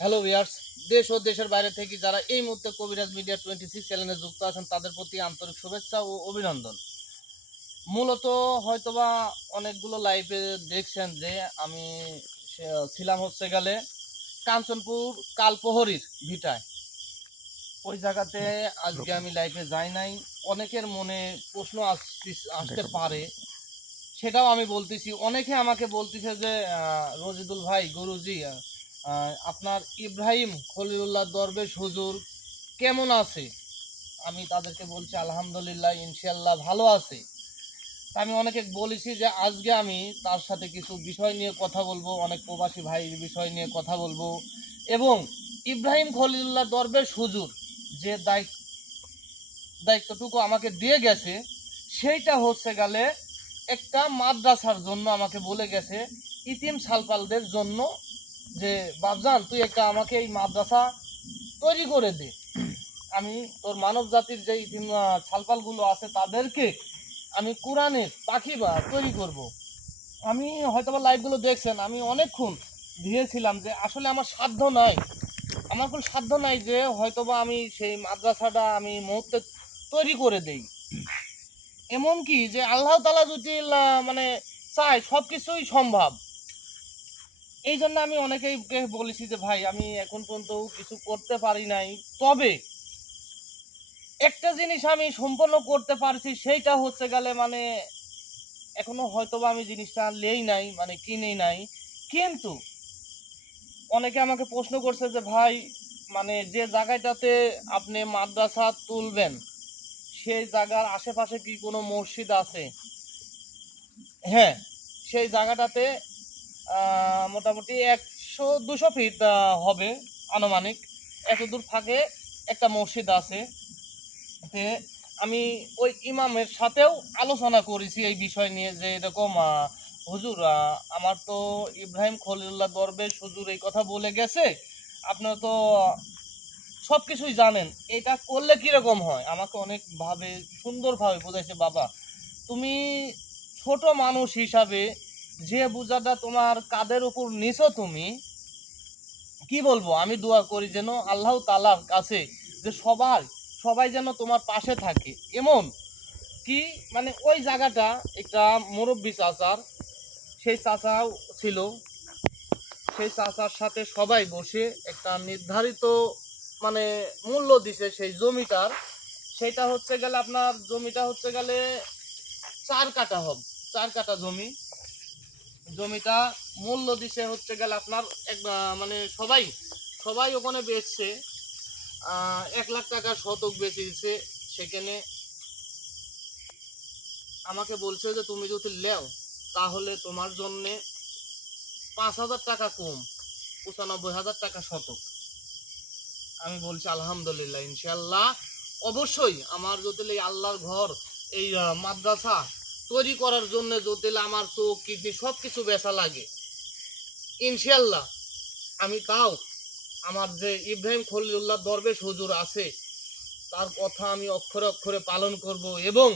Hello viewers, দেশ ও দেশের বাইরে থেকে যারা এই মুহূর্তে কবিরাজ মিডিয়া 26 চ্যানেলে যুক্ত আছেন তাদের প্রতি আন্তরিক শুভেচ্ছা ও অভিনন্দন। মূলত হয়তোবা অনেকগুলো লাইভে দেখছেন যে আমি ছিলাম হচ্ছে গেলে কাঞ্চনপুর কালপ্রহরীর ভিটায়। ওই জায়গাতে আজকে আমি লাইভে যাই নাই। অনেকের মনে প্রশ্ন আসতে পারে, সেটাও আমি বলতেছি। অনেকে আমাকে বলতেছে যে রজিদুল ভাই, গুরুজি, আপনার ইব্রাহিম খলিলুল্লাহ দরবেশ হুজুর কেমন আছে? আমি তাদেরকে বলছি আলহামদুলিল্লাহ, ইনশাল্লাহ ভালো আছে। তা আমি অনেকে বলেছি যে আজকে আমি তার সাথে কিছু বিষয় নিয়ে কথা বলবো, অনেক প্রবাসী ভাইয়ের বিষয় নিয়ে কথা বলবো, এবং ইব্রাহিম খলিলুল্লাহ দরবেশ হুজুর যে দায়িত্বটুকু আমাকে দিয়ে গেছে সেইটা হচ্ছে গেলে একটা মাদ্রাসার জন্য আমাকে বলে গেছে, ইতিম সালপালদের জন্য, যে বাবজান তুই একটা আমাকে এই মাদ্রাসা তৈরি করে দে। আমি তোর মানব জাতির যে ইতিম সালপালগুলো আছে তাদেরকে আমি কোরআনের পাখি বা তৈরি করব। আমি হয়তোবা লাইভগুলো দেখছেন, আমি অনেকক্ষণ দিয়েছিলাম যে আসলে আমার সাধ্য নাই, আমার কোনো সাধ্য নাই যে হয়তোবা আমি সেই মাদ্রাসাটা আমি মুহূর্তে তৈরি করে দেই। এমনকি যে আল্লাহ তাআলা যদি মানে চায় সব কিছুই সম্ভব। এই জন্য আমি অনেকেই বলেছি যে ভাই আমি এখন পর্যন্ত কিছু করতে পারি নাই, তবে একটা জিনিস আমি সম্পন্ন করতে পারছি, সেইটা হচ্ছে গেলে মানে এখনো হয়তোবা আমি জিনিসটা লেই নাই, মানে কিনেই নাই। কিন্তু অনেকে আমাকে প্রশ্ন করছে যে ভাই, মানে যে জায়গাটাতে আপনি মাদ্রাসা তুলবেন সেই জায়গার আশেপাশে কি কোনো মসজিদ আছে? হ্যাঁ, সেই জায়গাটাতে মোটামুটি 100-200 ফিট হবে আনুমানিক, এত দূর ফাঁকে একটা মসজিদ আছে। তে আমি ওই ইমামের সাথেও আলোচনা করেছি এই বিষয় নিয়ে যে এরকম হুজুর, আমার তো ইব্রাহিম খলিলুল্লাহ দরবেশ হুজুর এই কথা বলে গেছে, আপনারা তো সব কিছুই জানেন, এটা করলে কীরকম হয়? আমাকে অনেকভাবে সুন্দরভাবে বোঝাইছে, বাবা তুমি ছোট মানুষ হিসাবে যে বোঝাটা তোমার কাঁধের উপর নিছো, তুমি কি বলবো, আমি দোয়া করি যেন আল্লাহ তাআলার কাছে যে সবাই যেন তোমার পাশে থাকে। এমন কি মানে ওই জায়গাটা একটা মুরব্বী চাচার, সেই চাচাও ছিল, সেই চাচার সাথে সবাই বসে একটা নির্ধারিত মানে মূল্য দিছে সেই জমিটার। সেটা হচ্ছে গেলে আপনার জমিটা হচ্ছে গেলে 4 কাঠা হবে, 4 কাঠা জমিটা মূল্য দিছে হচ্ছে গেলে আপনার এক মানে সবাই ওখানে বেচছে 1 লাখ টাকা শতক বেচে দিচ্ছে। সেখানে আমাকে বলছে যে তুমি যদি লেও তাহলে তোমার জন্য 5,000 টাকা কম, 95,000 টাকা শতক। আমি বলছি আলহামদুলিল্লাহ, ইনশাল্লাহ অবশ্যই আমার যদি এই আল্লাহর ঘর, এই মাদ্রাসা তৈরি করার জন্য যদি আমার চোখ কিডনি সব কিছু বেচা লাগে, ইনশাল্লাহ আমি তাও আমার যে ইব্রাহিম খলিলুল্লাহ দরবেশ হুজুর আছে তার কথা আমি অক্ষরে অক্ষরে পালন করব, এবং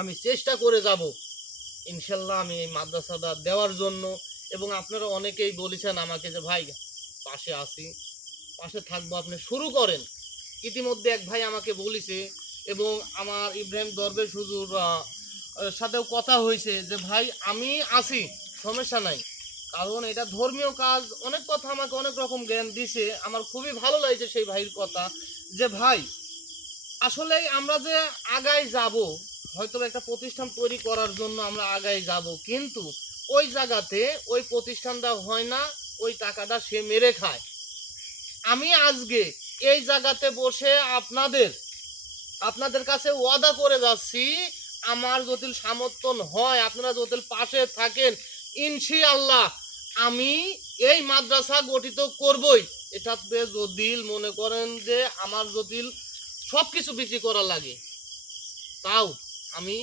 আমি চেষ্টা করে যাব ইনশাল্লাহ আমি এই মাদ্রাসাটা দেওয়ার জন্য। এবং আপনারা অনেকেই বলেছেন আমাকে যে ভাই পাশে আছি, পাশে থাকবো, আপনি শুরু করেন। ইতিমধ্যে এক ভাই আমাকে বলেছে, এবং আমার ইব্রাহিম দরবেশ হুজুর সাথেও কথা হয়েছে যে ভাই আমি আছি, সমস্যা নাই, কারণ এটা ধর্মীয় কাজ। অনেক কথা আমাকে অনেক রকম জ্ঞান দিছে, আমার খুবই ভালো লাগছে সেই ভাইয়ের কথা, যে ভাই আসলেই আমরা যে আগায় যাব, হয়তো একটা প্রতিষ্ঠান তৈরি করার জন্য আমরা আগায় যাব, কিন্তু ওই জায়গাতে ওই প্রতিষ্ঠানটা হয় না, ওই টাকাটা সে মেরে খায়। আমি আজকে এই জায়গাতে বসে আপনাদের কাছে ওয়াদা করে যাচ্ছি, আমার যদি সামর্থ্য হয়, আপনারা যদি পাশে থাকেন, ইনশাআল্লাহ আমি এই মাদ্রাসা গঠিত করবই। এটাতে যদি মনে করেন যে আমার যদি সব কিছু বিক্রি করা লাগে, তাও আমি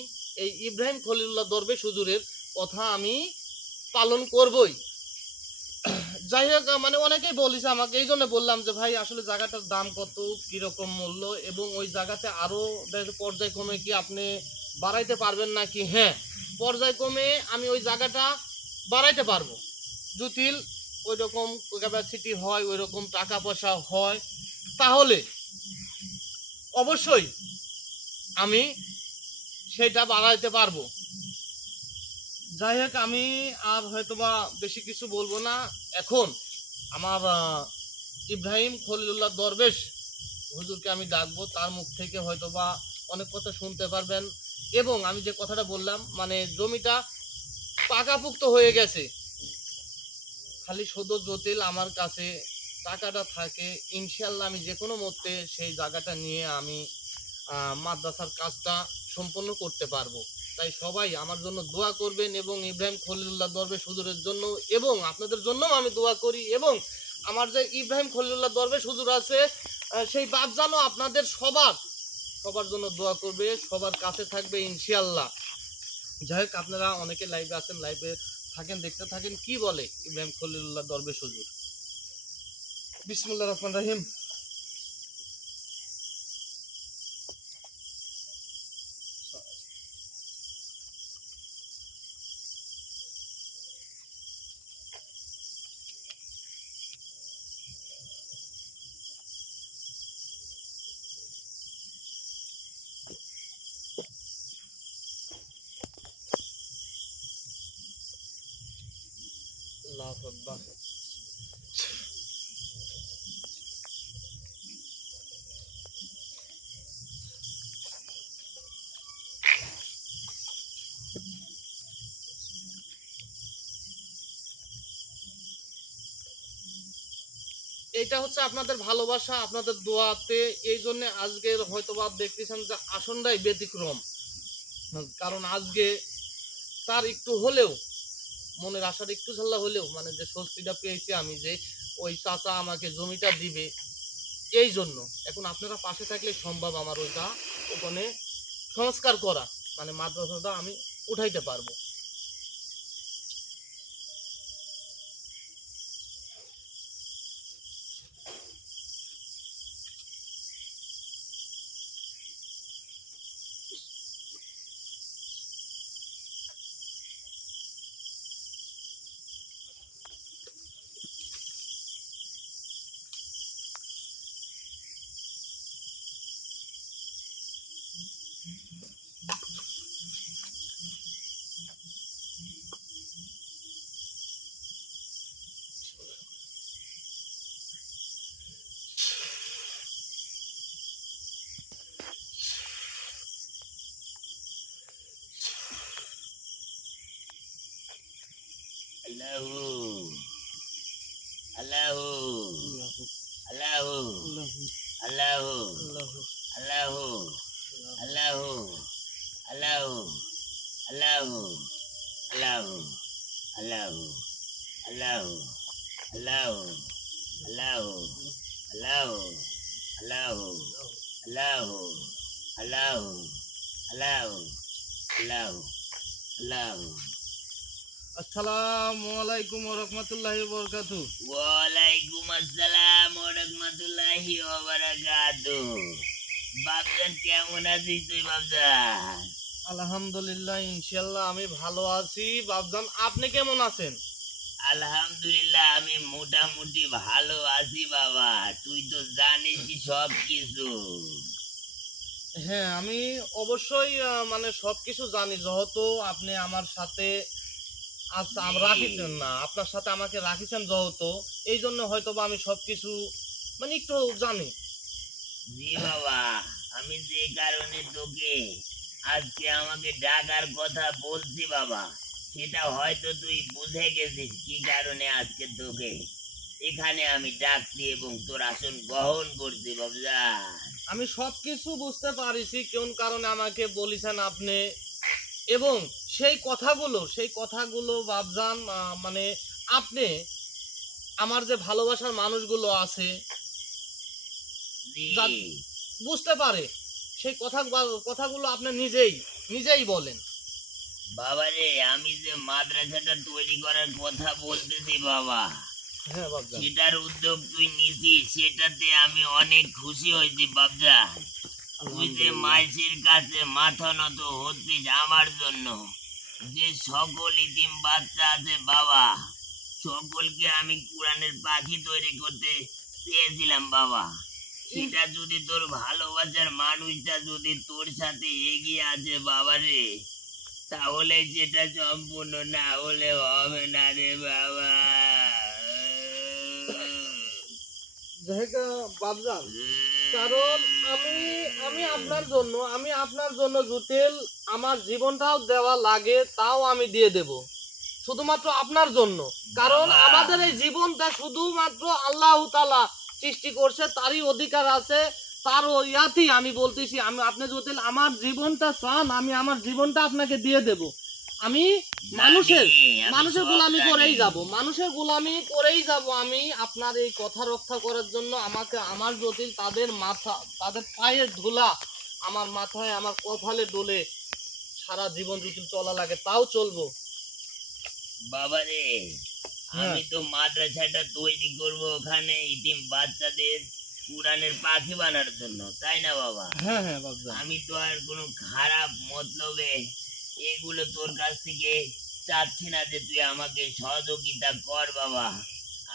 এই ইব্রাহিম খলিলুল্লাহ দরবেশ হুজুরের কথা আমি পালন করবই। যাই হোক, মানে অনেকেই বলেছে আমাকে, এই জন্য বললাম যে ভাই আসলে জায়গাটার দাম কত, কিরকম মূল্য, এবং ওই জায়গাতে আরও পর্যায়ক্রমে কি আপনি বাড়াইতে পারবেন নাকি? হ্যাঁ, পর্যায়ক্রমে আমি ওই জায়গাটা বাড়াইতে পারবো। জটিল ওই রকম ক্যাপাসিটি হয়, ওই রকম টাকা পয়সা হয়, তাহলে অবশ্যই আমি সেটা বাড়াইতে পারবো। যাই হোক, আমি আর হয়তোবা বেশি কিছু বলবো না। এখন আমার ইব্রাহিম খলিলুল্লাহ দরবেশ হুজুরকে আমি ডাকবো, তার মুখ থেকে হয়তোবা অনেক কথা শুনতে পারবেন। এবং আমি যে কথাটা বললাম, মানে জমিটা পাকাপুক্ত হয়ে গেছে, খালি শুধু জটিল আমার কাছে টাকাটা থাকে, ইনশাল্লাহ আমি যে কোনো মতে সেই জায়গাটা নিয়ে আমি মাদ্রাসার কাজটা সম্পন্ন করতে পারবো। তাই সবাই আমার জন্য দোয়া করবেন, এবং ইব্রাহিম খলিলুল্লাহ দরবেশ হুজুরের জন্য এবং আপনাদের জন্যও আমি দোয়া করি। এবং আমার যে ইব্রাহিম খলিলুল্লাহ দরবেশ হুজুর আছে, সেই বাপজানও আপনাদের সবার জন্য দোয়া করবে, সবার কাছে থাকবে ইনশাল্লাহ। যাই হোক, আপনারা অনেকে লাইভে আছেন, লাইভে থাকেন, দেখতে থাকেন কি বলে ইব্রাহিম খলিলুল্লাহ দরবেশ হুজুর। বিসমিল্লাহির রহমানির রহিম। আল্লাহু আকবার। এটা হচ্ছে আপনাদের ভালোবাসা, আপনাদের দোয়াতে। এই জন্য আজকে হয়তোবা দেখতেছেন যে আসনটাই ব্যতিক্রম, কারণ আজকে তার একটু হলেও মনের আশার একটু ঝাল্লা হলেও, মানে যে স্বস্তিটা পেয়েছি আমি, যে ওই চাচা আমাকে জমিটা দিবে, এই জন্য এখন আপনারা পাশে থাকলে সম্ভব আমার ওইটা ওখানে সংস্কার করা, মানে মাদ্রাসাটা আমি উঠাইতে পারবো। Allahu, Allahu, Allahu, Allahu, Allahu, Allahu, Allahu, Allahu, Allahu, Allahu, Allahu, Allahu, Allahu, Allahu, Allahu, Allahu, Allahu, Allahu, Allahu, Allahu. আসসালামু আলাইকুম ওয়া রাহমাতুল্লাহি ওয়া বারাকাতুহু। ওয়ালাইকুম আসসালাম ওয়া রাহমাতুল্লাহি ওয়া বারাকাতুহু। বাপজান কেমন আছিস তুই বাপজান? আলহামদুলিল্লাহ, ইনশাআল্লাহ আমি ভালো আছি। বাপজান, আপনি কেমন আছেন? আলহামদুলিল্লাহ আমি মোটামুটি ভালো আছি বাবা, তুই তো জানিস সব কিছু। হ্যাঁ, আমি অবশ্যই মানে সবকিছু জানি, যেহেতু আপনি আমার সাথে রাখিছেন না, আপনার সাথে আমাকে রাখিছেন যেহেতু, এই জন্য হয়তো বা আমি সবকিছু মানে একটু জানি। জি বাবা, আমি যে কারণে তোকে আজকে আমাকে ডাকার কথা বলছি বাবা, সেটা হয়তো তুই বুঝে গেছিস কি কারণে আজকে তোকে এখানে আমি ডাকছি এবং তোর আসন গ্রহণ করছি বাবজা। আমি সবকিছু বুঝতে পারিছি কোন কারণে আমাকে বলেছেন আপনি, এবং সেই কথাগুলো বাপজান, মানে আপনি আমার যে ভালোবাসার মানুষগুলো আছে জি বুঝতে পারে, সেই কথাগুলো আপনি নিজেই বলেন। বাবারে, আমি যে মাদ্রাসাটা তৈরি করার কথা বলতেছি বাবা, হ্যাঁ বাপজান। সেটার উদ্যোগ তুই নিছিস, সেটাতে আমি অনেক খুশি হয়েছি বাবজা। তুই যে আলহামদুলিল্লাহ। মাইসের কাছে মাথা নত হচ্ছিস আমার জন্য, যে সকল ইতিম বাচ্চা আছে বাবা, সকলকে আমি কোরআনের পাখি তৈরি করতে চেয়েছিলাম বাবা। সেটা যদি তোর ভালোবাসার মানুষটা যদি তোর সাথে এগিয়ে আছে বাবা রে, তাহলে যেটা সম্পূর্ণ না হলে হবে না রে বাবা। দেখ বাবজান, কারণ আমি আমি আপনার জন্য জুটেল আমার জীবনটাও দেওয়া লাগে তাও আমি দিয়ে দেব, শুধুমাত্র আপনার জন্য। কারণ বাবা। আমাদের এই জীবনটা শুধুমাত্র আল্লাহ তাআলা সৃষ্টি করছে, তারই অধিকার আছে। তার ইয়াতেই আমি বলতেছি, আমি আপনি যদি আমার জীবনটা চান, আমি আমার জীবনটা আপনাকে দিয়ে দেব। আমি মানুষের জানি, আমি মানুষের সব গোলামি জানি। করেই যাব, মানুষের গোলামি করেই যাব। আমি আপনার এই কথা রক্ষা করার জন্য আমাকে আমার জটিল তাদের মাথা, তাদের পায়ের ধুলা আমার মাথায়, আমার কপালে ডোলে সারা জীবন যদি চলা লাগে তাও চলবো। বাবা রে, হ্যাঁ। আমি তো মাদ্রাসাটা তৈরি করব ওখানে ইতিম বাচ্চাদের কোরআনের পাখি বানার জন্য, তাই না বাবা? হ্যাঁ হ্যাঁ বাবজান। আমি তো আর কোনো খারাপ মতলবে এগুলো তোর কাছ থেকে চাচ্ছি না যে তুই আমাকে সহযোগিতা কর বাবা।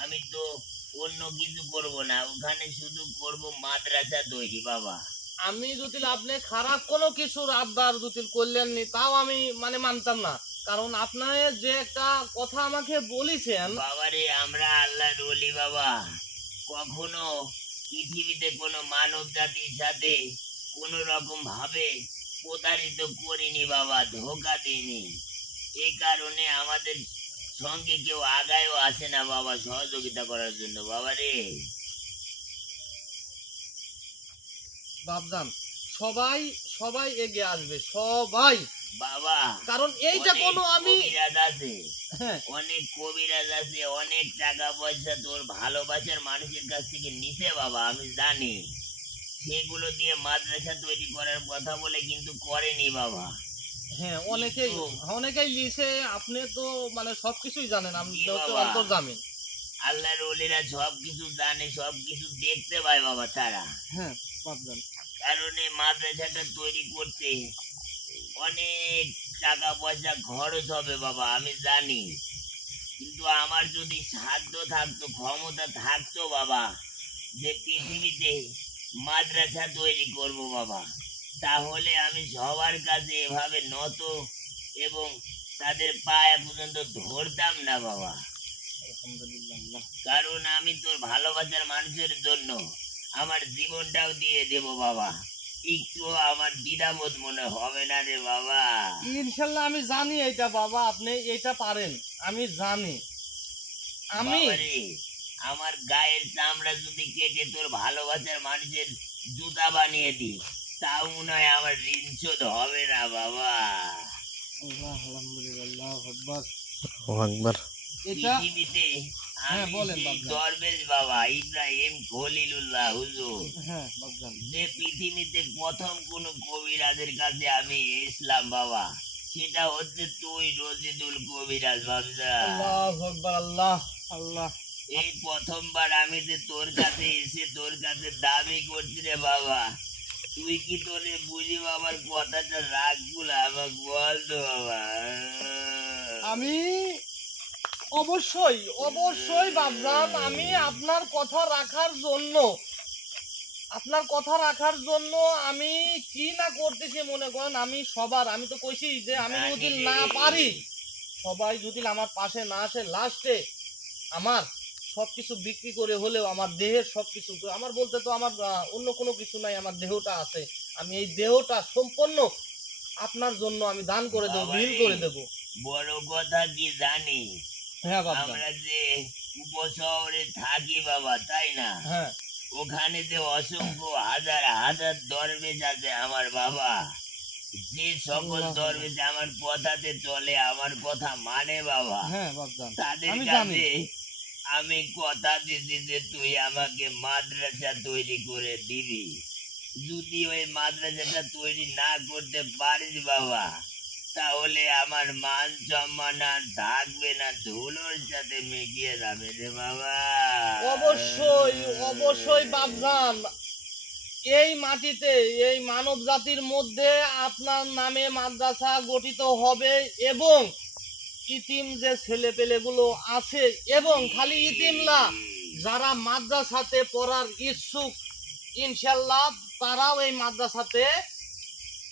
আমি তো অন্য কিছু করব না, ওখানে শুধু করব মাদ্রাসা তৈরি বাবা। আমি যদি আপনি খারাপ কোনো কিছুর আবদার যদি করলেন নি তাও আমি মানে মানতাম না। কারণ আপনার যে একটা কথা আমাকে বলেছেন। বাবারে, আমরা আল্লাহর ওলি বাবা, কখনো পৃথিবীতে কোনো মানব জাতির সাথে কোনো রকম ভাবে প্রতারিত করিনি বাবা, ধোকা দিইনি। এই কারণে আমাদের সঙ্গে কেউ আগায়ও আসে না বাবা সহযোগিতা করার জন্য বাবারে। বাবজান, সবাই সবাই এগিয়ে আসবে, সবাই। বাবা, কারণ এইটা অনেক কোনো আমি কবিরাজ আছে, হ্যাঁ অনেক কবিরাজ আছে, অনেক টাকা পয়সা তোর ভালোবাসার মানুষের কাছ থেকে নিছে বাবা, আমি জানি। সেগুলো দিয়ে মাদ্রাসা তৈরি করার কথা বলে কিন্তু করেনি বাবা। হ্যাঁ অনেকেই কিন্তু অনেকেই লিখে। আপনি তো মানে সবকিছুই জানেন, আপনি জি হচ্ছে বাবা, অন্তর্জামী। আল্লাহর ওলিরা সব কিছু জানে, সব কিছু দেখতে পায় বাবা তারা। হ্যাঁ বাবজান। কারণ এই মাদ্রাসাটা তৈরি করতে অনেক টাকা পয়সা খরচ হবে বাবা, আমি জানি। কিন্তু আমার যদি সাধ্য থাকতো, ক্ষমতা থাকতো বাবা, যে পৃথিবীতে মাদ্রাসা তৈরি করব বাবা, তাহলে আমি সবার কাছে এভাবে নত এবং তাদের পায়ে পর্যন্ত ধরতাম না বাবা। আলহামদুলিল্লাহ। কারণ আমি তোর ভালোবাসার মানুষের জন্য আমার জীবনটাও দিয়ে দেব বাবা। একটু আমার দ্বিধাবোধ মনে হবে না রে বাবা। ইনশাল্লাহ আমি জানি এইটা বাবা, আপনি এইটা পারেন, আমি জানি। আমি বাবারে, আমার গায়ের চামড়া যদি কেটে তোর ভালোবাসার মানুষের জুতা বানিয়ে দিই, তাও মনে হয় আমার ঋণ শোধ হবে না বাবা। আল্লাহ, আলহামদুলিল্লাহ, আকবার। আকবার। এটা পৃথিবীতে হ্যাঁ আমি বলেন সেই বাবজান। দরবেশ বাবা ইব্রাহিম খলিলুল্লাহ হুজুর, হ্যাঁ বাবজান। যে পৃথিবীতে প্রথম কোন কবিরাজের কাছে আমি ইসলাম বাবা, সেটা হচ্ছে তুই রশিদুল কবিরাজ বাবজা। আল্লাহু আকবার। আল্লাহ আল্লাহ। এই প্রথমবার আমি যে তোর কাছে এসে তোর কাছে দাবি করছি রে বাবা, তুই কি তোরে বুঝি বাবার কথাটা রাখবুল আমাকে বল তো বাবা। আমি অবশ্যই অবশ্যই বাবজান, আমি আপনার কথা রাখার জন্য, আপনার কথা রাখার জন্য আমি কি না করতেছি মনে করেন। আমি সবার, আমি তো কইছি যে আমি যদি না পারি, সবাই যদি আমার পাশে না আসে, লাস্টে আমার সবকিছু বিক্রি করে হলেও আমার দেহের সবকিছু, আমার বলতে তো আমার অন্য কোনো কিছু নাই, আমার দেহটা আছে, আমি এই দেহটা সম্পূর্ণ আপনার জন্য আমি দান করে দেবো, বিলীন করে দেবো। বড় কথা কি জানি, হ্যাঁ বাবা। আমরা যে উপশহরে থাকি বাবা, তাই না? হ্যাঁ ওখানে যে অসংখ্য হাজার হাজার দরবেশ আছে আমার বাবা, যে সকল আল্লাহ। দরবেশ আমার কথাতে চলে, আমার কথা মানে বাবা, হ্যাঁ বাবজান, তাদের আমি জানি। কাছে আমি কথা দিছি যে তুই আমাকে মাদ্রাসা তৈরি করে দিবি। যদি ওই মাদ্রাসাটা তৈরি না করতে পারিস বাবা, তাহলে আমার মান সম্মান আর থাকবে না, ধুলোর সাথে মিশিয়ে যাবে রে বাবা। অবশ্যই অবশ্যই বাবজান, এই মাটিতে এই মানব জাতির মধ্যে আপনার নামে মাদ্রাসা গঠিত হবে এবং ইতিম যে ছেলেপেলেগুলো আছে এবং খালি ইতিম না, যারা মাদ্রাসাতে পড়ার ইচ্ছুক ইনশাল্লাহ তারাও এই মাদ্রাসাতে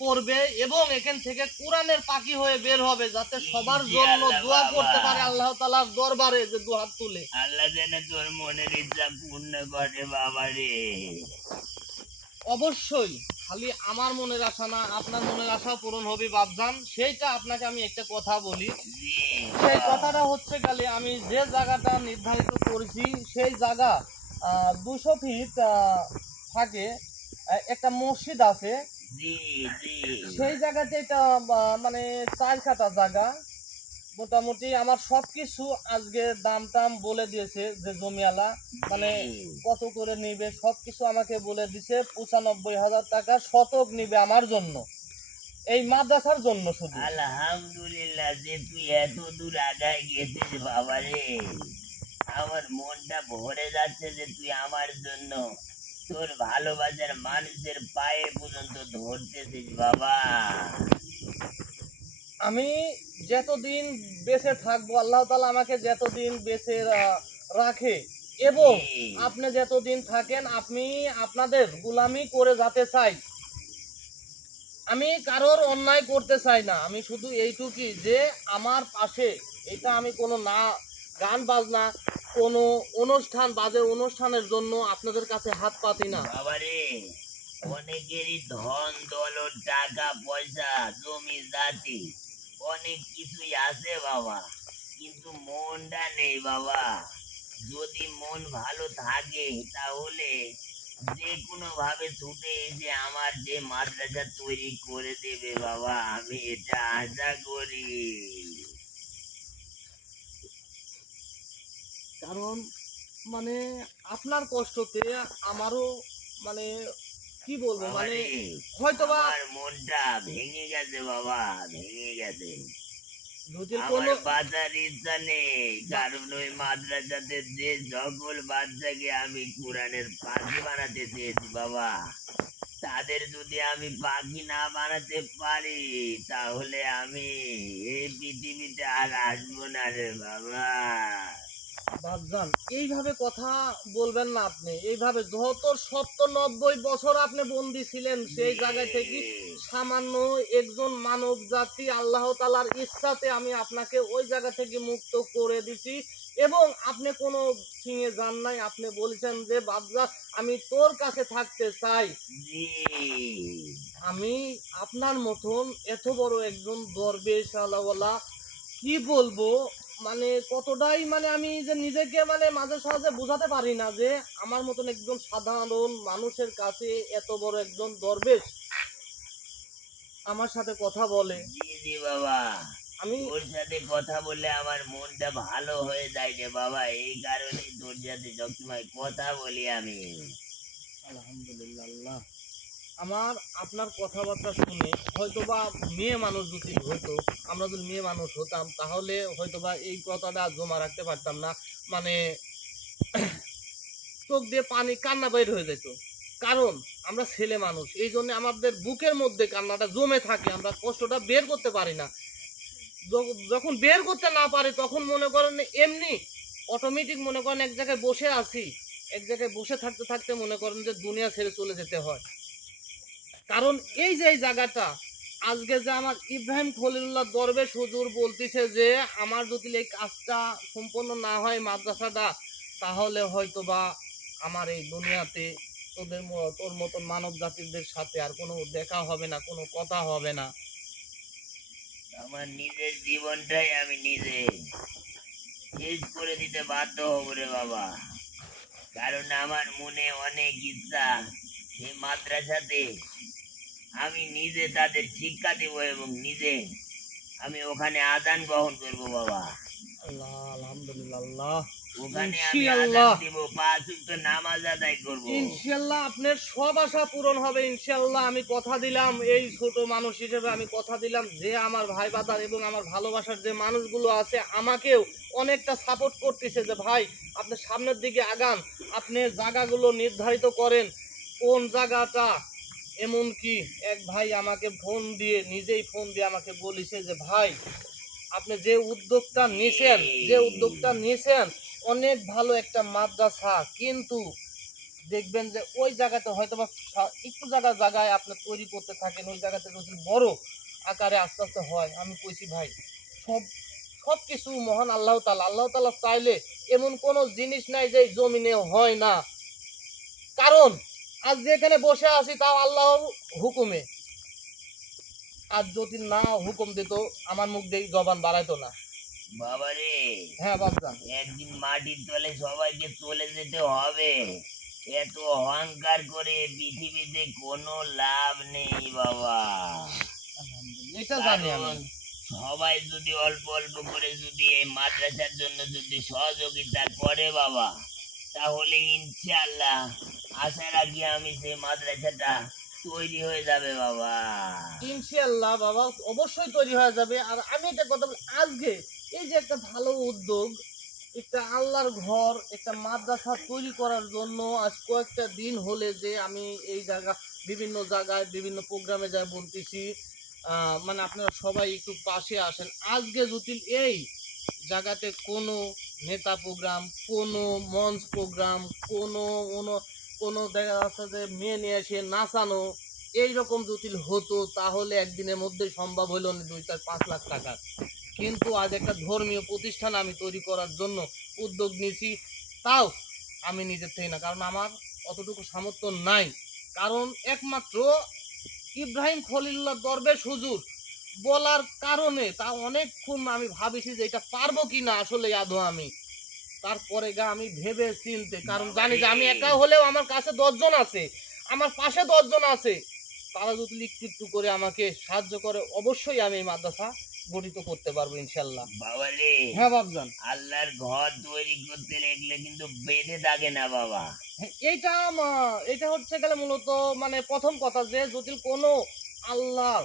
পড়বে এবং এখান থেকে কোরআনের পাখি হয়ে বের হবে, যাতে সবার জন্য দোয়া করতে পারে আল্লাহ তাআলার দরবারে, যে দুহাত তুলে। আল্লাহ যেন তোর মনের ইচ্ছা পূর্ণ করে বাবা রে। অবশ্যই খালি আমার মনের আশা না, আপনার মনের আশা পূরণ হবে বাপজান। সেইটা আপনাকে আমি একটা কথা বলি, জি সেই বাবা। কথাটা হচ্ছে গেলে আমি যে জায়গাটা নির্ধারিত করেছি সেই জায়গা 200 ফিট থাকে, একটা মসজিদ আছে জি জি সেই জায়গাতে, এটা মানে 4 কাঠা জায়গা। মোটামুটি আমার সবকিছু আজকে দাম টাম বলে দিয়েছে, যে জমিওয়ালা মানে কত করে নিবে সবকিছু আমাকে বলে দিছে। 95,000 টাকা শতক নিবে আমার জন্য, এই মাদ্রাসার জন্য শুধু। আলহামদুলিল্লাহ যে তুই এত দূর আগায় গেছিস বাবা রে। আমার মনটা ভরে যাচ্ছে যে তুই আমার জন্য তোর ভালোবাসার মানুষের পায়ে পর্যন্ত ধরতেছিস বাবা। আমি যতদিন বেঁচে থাকবো, আল্লাহ তাআলা আমাকে যতদিন বেঁচে রাখে এবং জি। আপনি যতদিন থাকেন, আপনি আপনাদের গোলামি করে যেতে চাই। আমি কারোর অন্যায় করতে চাই না, আমি শুধু এইটুকুই যে আমার পাশে, এটা আমি কোনো না গান বাজনা কোনো অনুষ্ঠান বাজে অনুষ্ঠানের জন্য আপনাদের কাছে হাত পাতি না। বাবারে অনেকেরই ধন দৌলত টাকা পয়সা জমি জাতি অনেক কিছুই আছে বাবা, কিন্তু মনটা নেই বাবা। যদি মন ভালো থাকে তাহলে যে কোনো ভাবে ছুটে এসে আমার যে মাদ্রাসা তৈরি করে দেবে বাবা, আমি এটা আশা করি। কারণ মানে আপনার কষ্টতে আমারও মানে কি বলবো, মানে বাবারে হয়তোবা আমার মনটা ভেঙে গেছে বাবা, ভেঙে গেছে। যদি আমার কোনো বাঁচার ইচ্ছা নেই, কারণ ওই মাদ্রাসাতে যে সকল বাচ্চাকে আমি কোরআনের পাখি বানাতে চেয়েছি বাবা, তাদের যদি আমি পাখি না বানাতে পারি তাহলে আমি এই পৃথিবীতে আর আসবো না রে বাবা। বাপজান এইভাবে কথা বলবেন না, আপনি এইভাবে যত 70-90 বছর আপনি বন্দি ছিলেন সেই জায়গা থেকে সামান্য একজন মানব জাতি আল্লাহ তাআলার ইচ্ছাতে আমি আপনাকে ওই জায়গা থেকে মুক্ত করে দিছি এবং আপনি কোনো ঠিঙে যান নাই। আপনি বলেছেন যে বাপজা আমি তোর কাছে থাকতে চাই। জি আমি আপনার মতন এত বড় একজন দরবেশ আলাওয়ালা, কি বলবো, মানে কতটাই মানে আমি যে নিজেকে মানে মাঝে সাঝে বোঝাতে পারি না যে আমার মতন একজন সাধারণ মানুষের কাছে এত বড় একজন দরবেশ আমার সাথে কথা বলে। জি জি বাবা, আমি তোর সাথে কথা বললে আমার মনটা ভালো হয়ে যায় রে বাবা, এই কারণে তোর সাথে সবসময় কথা বলি আমি। আলহামদুলিল্লাহ আল্লাহ, আমার আপনার কথাবার্তা শুনে হয়তোবা মেয়ে মানুষ যদি হতো, আমরা যদি মেয়ে মানুষ হতাম তাহলে হয়তোবা এই কথাটা জমা রাখতে পারতাম না, মানে চোখ দিয়ে পানি কান্না বের হয়ে যেত। কারণ আমরা ছেলে মানুষ, এই জন্য আমাদের বুকের মধ্যে কান্নাটা জমে থাকে, আমরা কষ্টটা বের করতে পারি না। যখন বের করতে না পারি তখন মনে করেন এমনি অটোমেটিক মনে করেন এক জায়গায় বসে আছি, এক জায়গায় বসে থাকতে থাকতে মনে করেন যে দুনিয়া ছেড়ে চলে যেতে হয়। কারণ এই যে এই জায়গাটা আজকে যে আমার ইব্রাহিম খলিলুল্লাহ দরবেশ হুজুর বলতেছে যে আমার যদি এই কাজটা সম্পন্ন না হয় মাদ্রাসাটা, তাহলে হয়তো বা আমার এই দুনিয়াতে তোর মতন মানব জাতিদের সাথে আর কোনো দেখা হবে না, কোনো কথা হবে না। আমার নিজের জীবনটাই আমি নিজে শেষ করে দিতে বাধ্য হব রে বাবা, কারণ আমার মনে অনেক ইচ্ছা সেই মাদ্রাসাতে আমি নিজে তাদের শিক্ষা দেব এবং নিজে আমি ওখানে আজান গ্রহণ করব বাবা। আল্লাহ আলহামদুলিল্লাহ আল্লাহ, ওখানে আমি ইনশাআল্লাহ আজান দিব, 5 ওয়াক্ত নামাজ আদায় করব। ইনশাআল্লাহ আপনার সব আশা পূরণ হবে ইনশাআল্লাহ। আমি কথা দিলাম, এই ছোট মানুষ হিসেবে আমি কথা দিলাম যে আমার ভাই বাদার এবং আমার ভালোবাসার যে মানুষগুলো আছে আমাকেও অনেকটা সাপোর্ট করতেছে যে ভাই আপনি সামনের দিকে আগান, আপনি জায়গাগুলো নির্ধারিত করেন, কোন জায়গাটা। এমনকি এক ভাই আমাকে ফোন দিয়ে, নিজেই ফোন দিয়ে আমাকে বলেছে যে ভাই, আপনি যে উদ্যোগটা নিয়েছেন অনেক ভালো একটা মাদ্রাসা, কিন্তু দেখবেন যে ওই জায়গাতে হয়তো বা একটু জায়গায় আপনি তৈরি করতে থাকেন, ওই জায়গাতে যদি বড় আকারে আস্তে আস্তে হয়। আমি কইছি ভাই, সব সব কিছু মহান আল্লাহ তাআলা চাইলে এমন কোনো জিনিস নাই যে এই জমিনে হয় না। কারণ আজ যেখানে বসে আছি তাও আল্লাহর হুকুমে। আর যদি না হুকুম দিত আমার মুখ দিয়ে জবান বাড়াইতো না। বাবারে, হ্যাঁ বাপজান। একদিন মাটির তলে সবাইকে চলে যেতে হবে। এত অহংকার করে পৃথিবীতে কোনো লাভ নেই বাবা। আলহামদুলিল্লাহ, এটা জানি কারণ আমি। সবাই যদি অল্প অল্প করে যদি এই মাদ্রাসার জন্য যদি সহযোগিতা করে বাবা, তাহলে ইনশাআল্লাহ আশা রাখি আমি সেই মাদ্রাসাটা তৈরি হয়ে যাবে বাবা। ইনশাআল্লাহ বাবা, অবশ্যই তৈরি হয়ে যাবে। আর আমি একটা কথা বলি, আজকে এই যে একটা ভালো উদ্যোগ, একটা আল্লাহর ঘর, একটা মাদ্রাসা তৈরি করার জন্য আজ কয়েকটা দিন হলে যে আমি এই বিভিন্ন জায়গায় বিভিন্ন প্রোগ্রামে যাই বলতেছি, মানে আপনারা সবাই একটু পাশে আসেন। আজকে যদি এই জায়গাতে কোনো নেতা প্রোগ্রাম, কোনো মঞ্চ প্রোগ্রাম, কোনো কোনো দেখা যাচ্ছে যে মেয়ে নিয়ে এসে নাচানো, এইরকম যদি হতো তাহলে একদিনের মধ্যে সম্ভব হলো না 2-4-5 লাখ টাকা। কিন্তু আজ একটা ধর্মীয় প্রতিষ্ঠান আমি তৈরি করার জন্য উদ্যোগ নিয়েছি, তাও আমি নিজের থেকে না, কারণ আমার অতটুকু সামর্থ্য নাই। কারণ একমাত্র ইব্রাহিম খলিলুল্লাহ দরবেশ হুজুর বলার কারণে, তা অনেকক্ষণ আমি ভাবিছি যে এটা পারবো কিনা আসলে আদৌ আমি। তারপরে আমি ভেবে চিনতে, কারণ জানি যে আমি একা হলেও আমার কাছে 10 জন আছে, আমার পাশে 10 জন আছে, তারা যদি একটু একটু করে আমাকে সাহায্য করে অবশ্যই আমি এই মাদ্রাসা গঠিত করতে পারবো ইনশাল্লাহ। বাবারে, হ্যাঁ বাবজান। আল্লাহর ঘর তৈরি করতে লাগলে কিন্তু বেঁধে থাকে না বাবা। এটা হচ্ছে গেলে মূলত মানে প্রথম কথা যে যদি কোনো আল্লাহ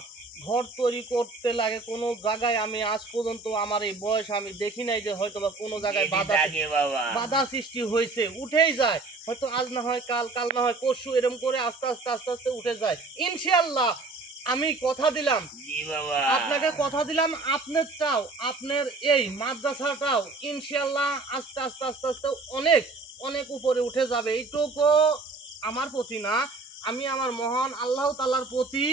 ঘর তৈরি করতে লাগে কোনো জায়গায়, আমি আজ পর্যন্ত আমার এই বয়স আমি দেখি নাই যে হয়তো বা কোনো জায়গায় বেঁধে থাকে বাবা। বাধা সৃষ্টি হয়েছে, উঠেই যায়। হয়তো আজ না হয় কাল, কাল না হয় পরশু, এরকম করে আস্তে আস্তে আস্তে আস্তে উঠে যায় ইনশাআল্লাহ। আমি কথা দিলাম জি বাবা। আপনাকে, কথা দিলাম আপনারটাও, আপনার এই মাদ্রাসাটাও ইনশাআল্লাহ আস্তে আস্তে আস্তে আস্তে অনেক অনেক উপরে উঠে যাবে। এইটুকু আমার প্রতি না, আমি আমার মহান আল্লাহ তাআলার প্রতি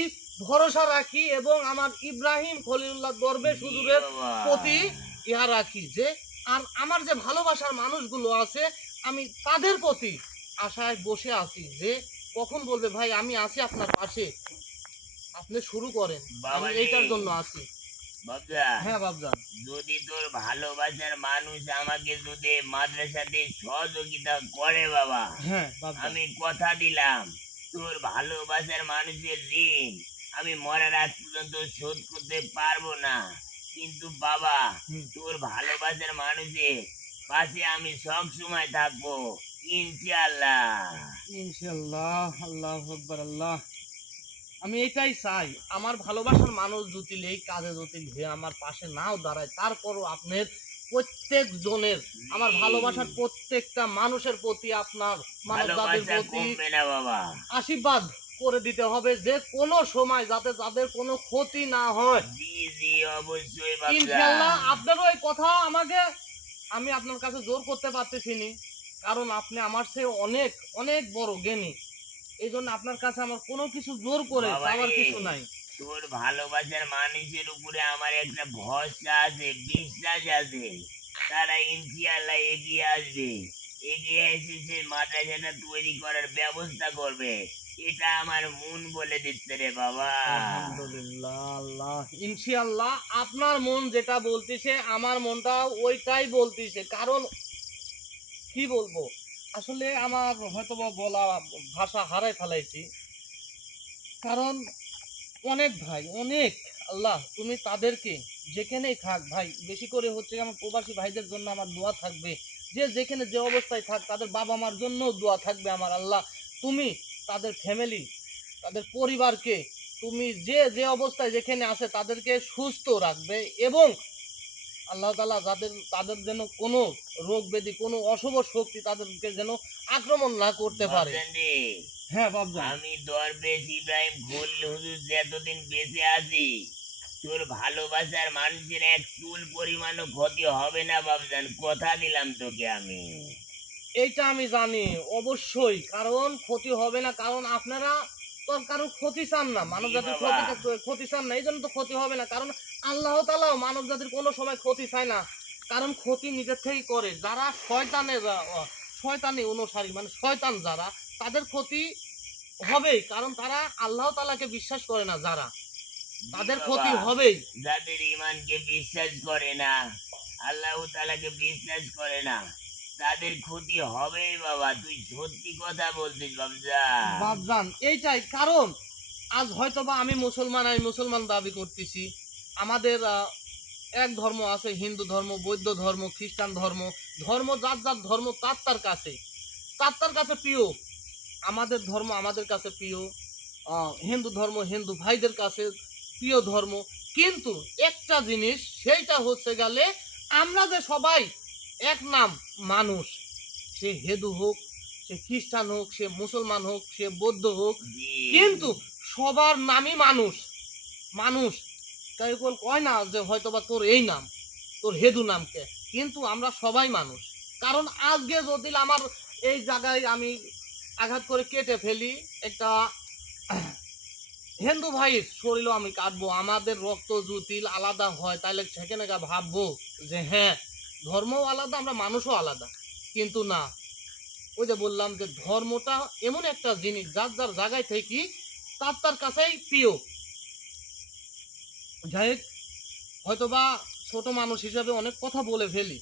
ভরসা রাখি এবং আমার ইব্রাহিম খলিলুল্লাহ দরবেশ জি হুজুরের বাবা। প্রতি ইহা রাখি যে, আর আমার যে ভালোবাসার মানুষগুলো আছে আমি তাদের প্রতি আশায় বসে আছি যে কখন বলবে ভাই আমি আছি আপনার পাশে, আপনি শুরু করেন, আমি বাবারে, এইটার জন্য আছি। বাবজা, হ্যাঁ বাবজান। যদি তোর ভালোবাসার মানুষ আমাকে যদি মাদ্রাসাতে সহযোগিতা করে বাবা, হ্যাঁ বাবজান। আমি কথা দিলাম তোর ভালোবাসার মানুষের ঋণ আমি মরার আগ পর্যন্ত শোধ করতে পারবো না, কিন্তু বাবা হুম। তোর ভালোবাসার মানুষের পাশে আমি সব সময় থাকবো ইনশাআল্লাহ। ইনশাআল্লাহ, আল্লাহু আকবার, আল্লাহ। আমি এটাই চাই, আমার ভালোবাসার মানুষ যদি এই কাজে যদি আমার পাশে নাও দাঁড়ায়, তারপরও আপনার প্রত্যেক জনের, আমার ভালোবাসার প্রত্যেকটা মানুষের প্রতি আপনার মানবজাতির ভালোবাসা প্রতি কমবে না বাবা। আশীর্বাদ করে দিতে হবে যে কোনো সময় যাতে তাদের কোনো ক্ষতি না হয়। জি জি অবশ্যই বাবা। ইনশাআল্লাহ আপনারও এই কথা আমাকে, আমি আপনার কাছে জোর করতে পারতেছি নি, কারণ আপনি আমার চেয়ে অনেক অনেক বড় জ্ঞানী। এই জন্য আপনার কাছে আমার কোনো কিছু জোর করে বাবা চাওয়ার রে, কিছু নাই। তোর ভালোবাসার মানুষের উপরে আমার একটা ভরসা আছে, বিশ্বাস আছে, তারা ইনশাআল্লাহ এগিয়ে আসবে, এগিয়ে এসে সে মাদ্রাসাটা তৈরি করার ব্যবস্থা করবে, এটা আমার মন বলে দিচ্ছে রে বাবা। আলহামদুলিল্লাহ, আল্লাহ ইনশাআল্লাহ আপনার মন যেটা বলতেছে আমার মনটা ওইটাই বলতেছে। কারণ কি বলবো, আসলে আমার হয়তো বা বলা ভাষা হারাই ফেলাইছি। কারণ অনেক ভাই অনেক, আল্লাহ তুমি তাদেরকে যেখানেই থাক ভাই, বেশি করে হচ্ছে আমার প্রবাসী ভাইদের জন্য আমার দোয়া থাকবে, যে যেখানে যে অবস্থায় থাক তাদের বাবা মার জন্য দোয়া থাকবে আমার। আল্লাহ তুমি তাদের ফ্যামিলি, তাদের পরিবারকে তুমি যে যে অবস্থায় যেখানে আছে তাদেরকে সুস্থ রাখবে, এবং আল্লাহ তাআলা তাদের যেন কোনো রোগ ব্যাধি, কোনো অশুভ শক্তি তাদেরকে যেন আক্রমণ না করতে পারে। বাবজান রে, হ্যাঁ বাবজান। আমি দরবেশ ইব্রাহিম খলিল হুজুর যতদিন বেঁচে আছি তোর ভালোবাসার মানুষের এক চুল পরিমাণও ক্ষতি হবে না বাবজান, কথা দিলাম তোকে আমি। এইটা আমি জানি অবশ্যই, কারণ ক্ষতি হবে না, কারণ আপনারা তো আর কারোর ক্ষতি চান না, মানব জি জাতির বাবা। ক্ষতি চান না, এই জন্য তো ক্ষতি হবে না। কারণ আল্লাহ তাআলাও মানব জাতির কোনো সময় ক্ষতি চায় না, কারণ ক্ষতি নিজের থেকেই করে। যারা শয়তানি অনুসারী, মানে শয়তান যারা, তাদের ক্ষতি হবেই, কারণ তারা আল্লাহ তাআলাকে বিশ্বাস করে না। যারা, জি তাদের বাবা। ক্ষতি হবেই। যাদের ইমানকে বিশ্বাস করে না, আল্লাহ তাআলাকে বিশ্বাস করে না, তাদের ক্ষতি হবেই বাবা। তুই সত্যি কথা বলছিস বাবজান। বাপজান এইটাই কারণ, আজ হয়তোবা আমি মুসলমান দাবি করতেছি। আমাদের এক ধর্ম আছে, হিন্দু ধর্ম, বৌদ্ধ ধর্ম, খ্রিস্টান ধর্ম। ধর্ম যার যার ধর্ম তার কাছে প্রিয়। আমাদের ধর্ম আমাদের কাছে প্রিয়, হিন্দু ধর্ম হিন্দু ভাইদের কাছে প্রিয় ধর্ম। কিন্তু একটা জিনিস, সেইটা হচ্ছে গেলে আমরা যে সবাই এক নাম মানুষ। সে হিন্দু হোক, সে খ্রিস্টান হোক, সে মুসলমান হোক, সে বৌদ্ধ হোক, জি। কিন্তু সবার নামই মানুষ। মানুষ কেউ কয় না যে হয়তোবা তোর এই নাম, তোর হেদু নামকে, কিন্তু আমরা সবাই মানুষ। কারণ আজকে যদি আমার এই জায়গায় আমি আঘাত করে কেটে ফেলি, একটা হিন্দু ভাইয়ের শরীরও আমি কাটবো, আমাদের রক্ত যদি আলাদা হয়, তাহলে সেখানে ভাববো যে হ্যাঁ, ধর্মও আলাদা, আমরা মানুষও আলাদা। কিন্তু না, ওই যে বললাম যে ধর্মটা এমন একটা জিনিস, যার যার জায়গায় থেকে তার কাছেই প্রিয়। যাই হোক, হয়তোবা ছোট মানুষ হিসাবে অনেক কথা বলে ফেলি,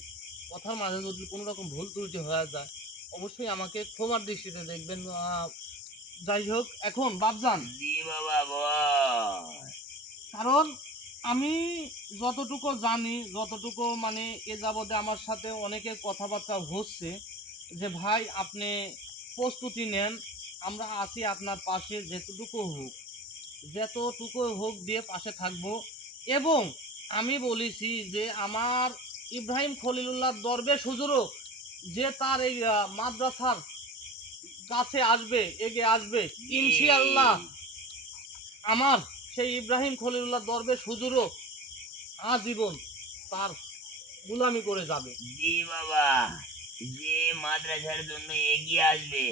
কথার মাঝে যদি কোনো রকম ভুল ত্রুটি হয়ে যায়, অবশ্যই আমাকে ক্ষমার দৃষ্টিতে দেখবেন। যাই হোক, এখন বাপজান, জি বাবা বল। কারণ আমি যতটুকু জানি, যতটুকু মানে এ যাবতে আমার সাথে অনেকের কথাবার্তা হচ্ছে, যে ভাই আপনি প্রস্তুতি নেন, আমরা আছি আপনার পাশে, যতটুকু হোক দিয়ে পাশে থাকবো। এবং আমি বলেছি যে আমার ইব্রাহিম খলিলুল্লাহ দরবেশ হুজুরও যে তার এই মাদ্রাসার কাছে আসবে, এগিয়ে আসবে, জি। ইনশাআল্লাহ আমার সেই ইব্রাহিম খলিলুল্লাহ দরবেশ হুজুরও আজীবন তার গুলামি করে যাবে। জি বাবা। যে মাদ্রাসার জন্য এগিয়ে আসবে,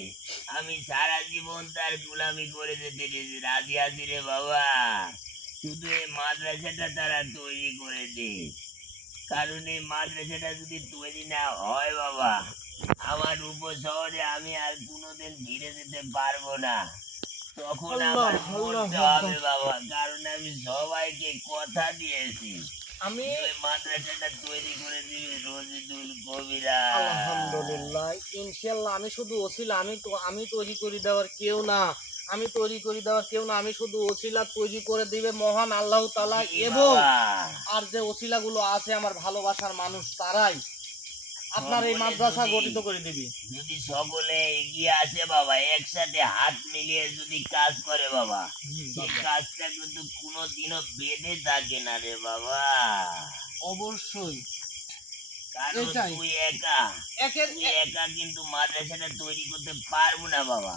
আমি সারা জীবন তার গুলামি করে যেতে রাজি আছি রে বাবা। শুধু এই মাদ্রাসাটা তারা তৈরি করে দে, কারণ এই মাদ্রাসাটা যদি তৈরি না হয় বাবা, আমার উপশহরে আমি আর কোনোদিন ফিরে যেতে পারবো না। তখন আল্লাহ আমার আল্লাহ মরতে আকবার। হবে বাবা, কারণ আমি সবাইকে কথা দিয়েছি আমি যে ওই মাদ্রাসাটা তৈরি করে দিবি রশিদুল কবিরা। আলহামদুলিল্লাহ, ইনশাল্লাহ, আমি শুধু ওসিলা, আমি তৈরি করে দেওয়ার কেউ না, আমি শুধু ওসিলা তৈরি করে দিবে মহান আল্লাহ তাআলা। জি এবং বাবা। আর যে ওসিলাগুলো আছে আমার ভালোবাসার মানুষ, তারাই আপনার এই সকলে মাদ্রাসা যদি গঠিত করে দিবি। যদি সকলে এগিয়ে আসে বাবা, একসাথে হাত মিলিয়ে যদি কাজ করে বাবা, সেই বাবা, কাজটা কিন্তু কোনোদিনও বেঁধে থাকে না রে বাবা। অবশ্যই কারণ এটাই একের তুই একা কিন্তু মাদ্রাসাটা তৈরি করতে পারবো না বাবা।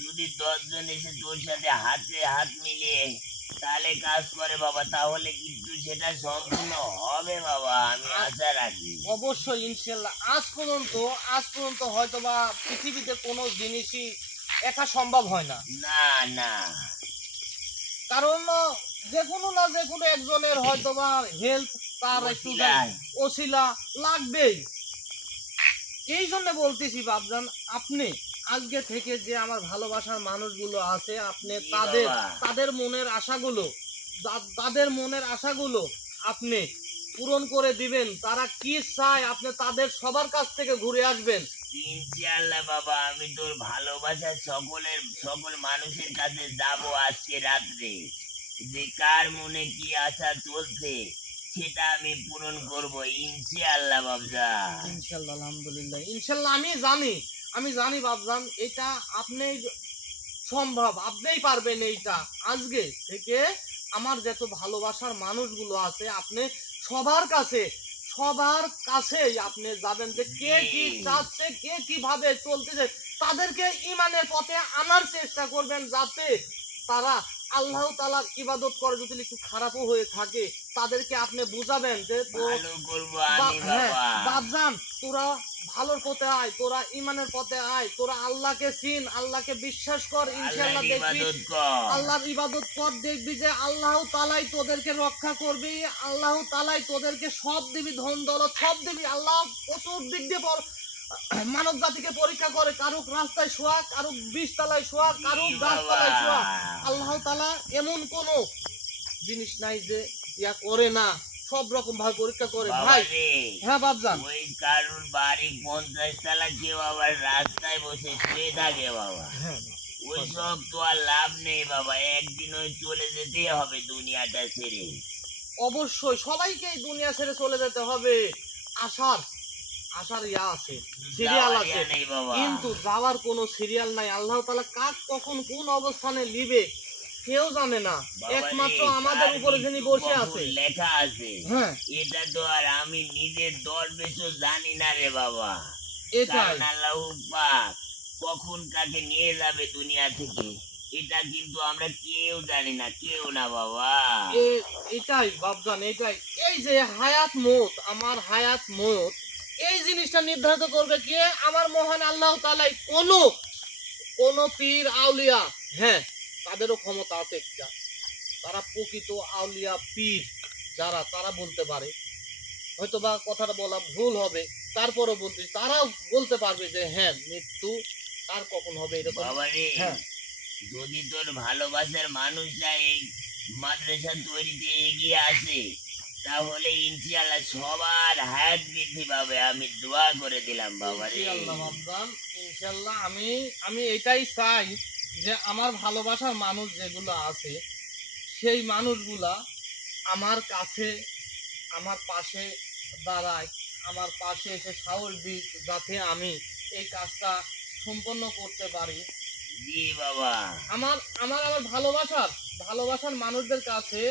যদি 10 জন এসে তোর সাথে হাতে হাত মিলিয়ে তাহলে কাজ করে বাবা, তাহলে কিন্তু সেটা সম্পূর্ণ হবে বাবা, আমি আশা রাখি। অবশ্যই ইনশাল্লাহ। আজ পর্যন্ত হয়তো বা পৃথিবীতে কোনো জিনিসই একা সম্ভব হয় না, না না। কারণ যে কোনো একজনের হয়তো বা হেল্প, তার একটু ওসিলায়। ওসিলা লাগবেই। এই জন্য বলতেছি বাপজান, আপনি আজকে থেকে যে আমার ভালোবাসার মানুষগুলো আছে, আপনি জি তাদের বাবা। তাদের মনের আশাগুলো, তাদের মনের আশাগুলো আপনি পূরণ করে দিবেন। তারা কি চায়, আপনি তাদের সবার কাছ থেকে ঘুরে আসবেন। ইনশাআল্লাহ বাবা, আমি তোর ভালোবাসার সকল মানুষের কাছে যাব আজকে রাত্রে, যে কার মনে কি আশা চলছে সেটা আমি পূরণ করব ইনশাআল্লাহ বাবজা। ইনশাল্লাহ, আলহামদুলিল্লাহ, ইনশাল্লাহ। আমি জানি বাপজান, এটা আপনি সম্ভব, আপনিই পারবেন এইটা। আজকে থেকে আমার যত ভালোবাসার মানুষগুলো আছে, আপনি সবার কাছে সবার কাছেই আপনি যাবেন যে কে কি চাচ্ছে, কে কিভাবে চলতেছে, তাদেরকে ইমানের পথে আনার চেষ্টা করবেন, যাতে তারা আল্লাহ তাআলার ইবাদত করে যদি একটু খারাপও হয়ে থাকে তাদেরকে আপনি বুঝাবেন যে ভালো করবো আমি হ্যাঁ বাবা। বাপজান, তোরা ভালোর পথে আয়, তোরা ইমানের পথে আয়, তোরা আল্লাহকে চিন, আল্লাহকে বিশ্বাস কর, ইনশাআল্লাহ আল্লাহর দেখবি ইবাদত কর। আল্লাহর ইবাদত কর, দেখবি যে আল্লাহ তাআলাই তোদেরকে রক্ষা করবি, আল্লাহ তাআলাই তোদেরকে সব দিবি, ধন দৌলত সব দিবি। আল্লাহ প্রচুর দিক দিয়ে মানব জাতিকে পরীক্ষা করে, কারুক রাস্তায় শোয়া, কারুক 20 তলায় শোয়া, কারুক জি গাছতলায় শোয়া। বাবা। আল্লাহ তাআলা এমন কোনো জিনিস নাই যে ইয়া করে না, সব রকম ভাবে পরীক্ষা করে বাবা ভাই। রে, হ্যাঁ বাপজান, ওই কারুর বাড়ি 50 তলা, কেউ আবার রাস্তায় বসে শুয়ে থাকে বাবা। হ্যাঁ ওই সব তো আর লাভ নেই বাবা, একদিন ওই চলে যেতেই হবে দুনিয়াটা ছেড়ে। অবশ্যই সবাইকে এই দুনিয়া ছেড়ে চলে যেতে হবে। আসার আসার ইয়া আছে, সিরিয়াল যাওয়ার আছে, ইয়া নেই বাবা। কিন্তু যাওয়ার কোনো সিরিয়াল নাই। আল্লাহ তাআলা কাক কখন কোন অবস্থানে নিবে কেউ জানে না, বাবা রে, একমাত্র আমাদের কার উপরে যিনি মৃত্যু বসে কখন আছে। লেখা আছে, হ্যাঁ এটা তো আর আমি নিজের দরবেশও জানি না রে বাবা। এটাই কারণ আল্লাহ পাক কখন কাকে নিয়ে যাবে দুনিয়া থেকে, এটা কিন্তু আমরা কেউ জানি না, কেউ না বাবা। এটাই বাপজান, এটাই। এই যে হায়াত মত, আমার হায়াত মত, এই জিনিসটা নির্ধারিত করবে কে? আমার মহান আল্লাহ তাআলাই। কোন পীর আউলিয়া, হ্যাঁ তাদেরও ক্ষমতা আছে একটা, তারা প্রকৃত আউলিয়া পীর যারা, তারা বলতে পারে, হয়তো বা কথাটা বলা ভুল হবে, তারপরও বলতে তারাও বলতে পারবে যে হ্যাঁ মৃত্যু কার কখন হবে এরকম। বাবা রে, হ্যাঁ যদি তোর ভালোবাসার মানুষরা এই মাদ্রাসা তৈরিতে এগিয়ে আসে, তাহলে ইনশাআল্লাহ সবার হায়াত বৃদ্ধি পাবে, আমি দোয়া করে দিলাম বাবা রে। ইনশাআল্লাহ বাপজান, ইনশাআল্লাহ। আমি এটাই চাই যে আমার ভালোবাসার মানুষ যেগুলো আছে, সেই মানুষগুলা আমার কাছে, আমার পাশে দাঁড়ায়, আমার পাশে এসে সাহস দিক, যাতে আমি এই কাজটা সম্পন্ন করতে পারি। জি বাবা। আমার আমার আমার ভালোবাসার মানুষদের কাছে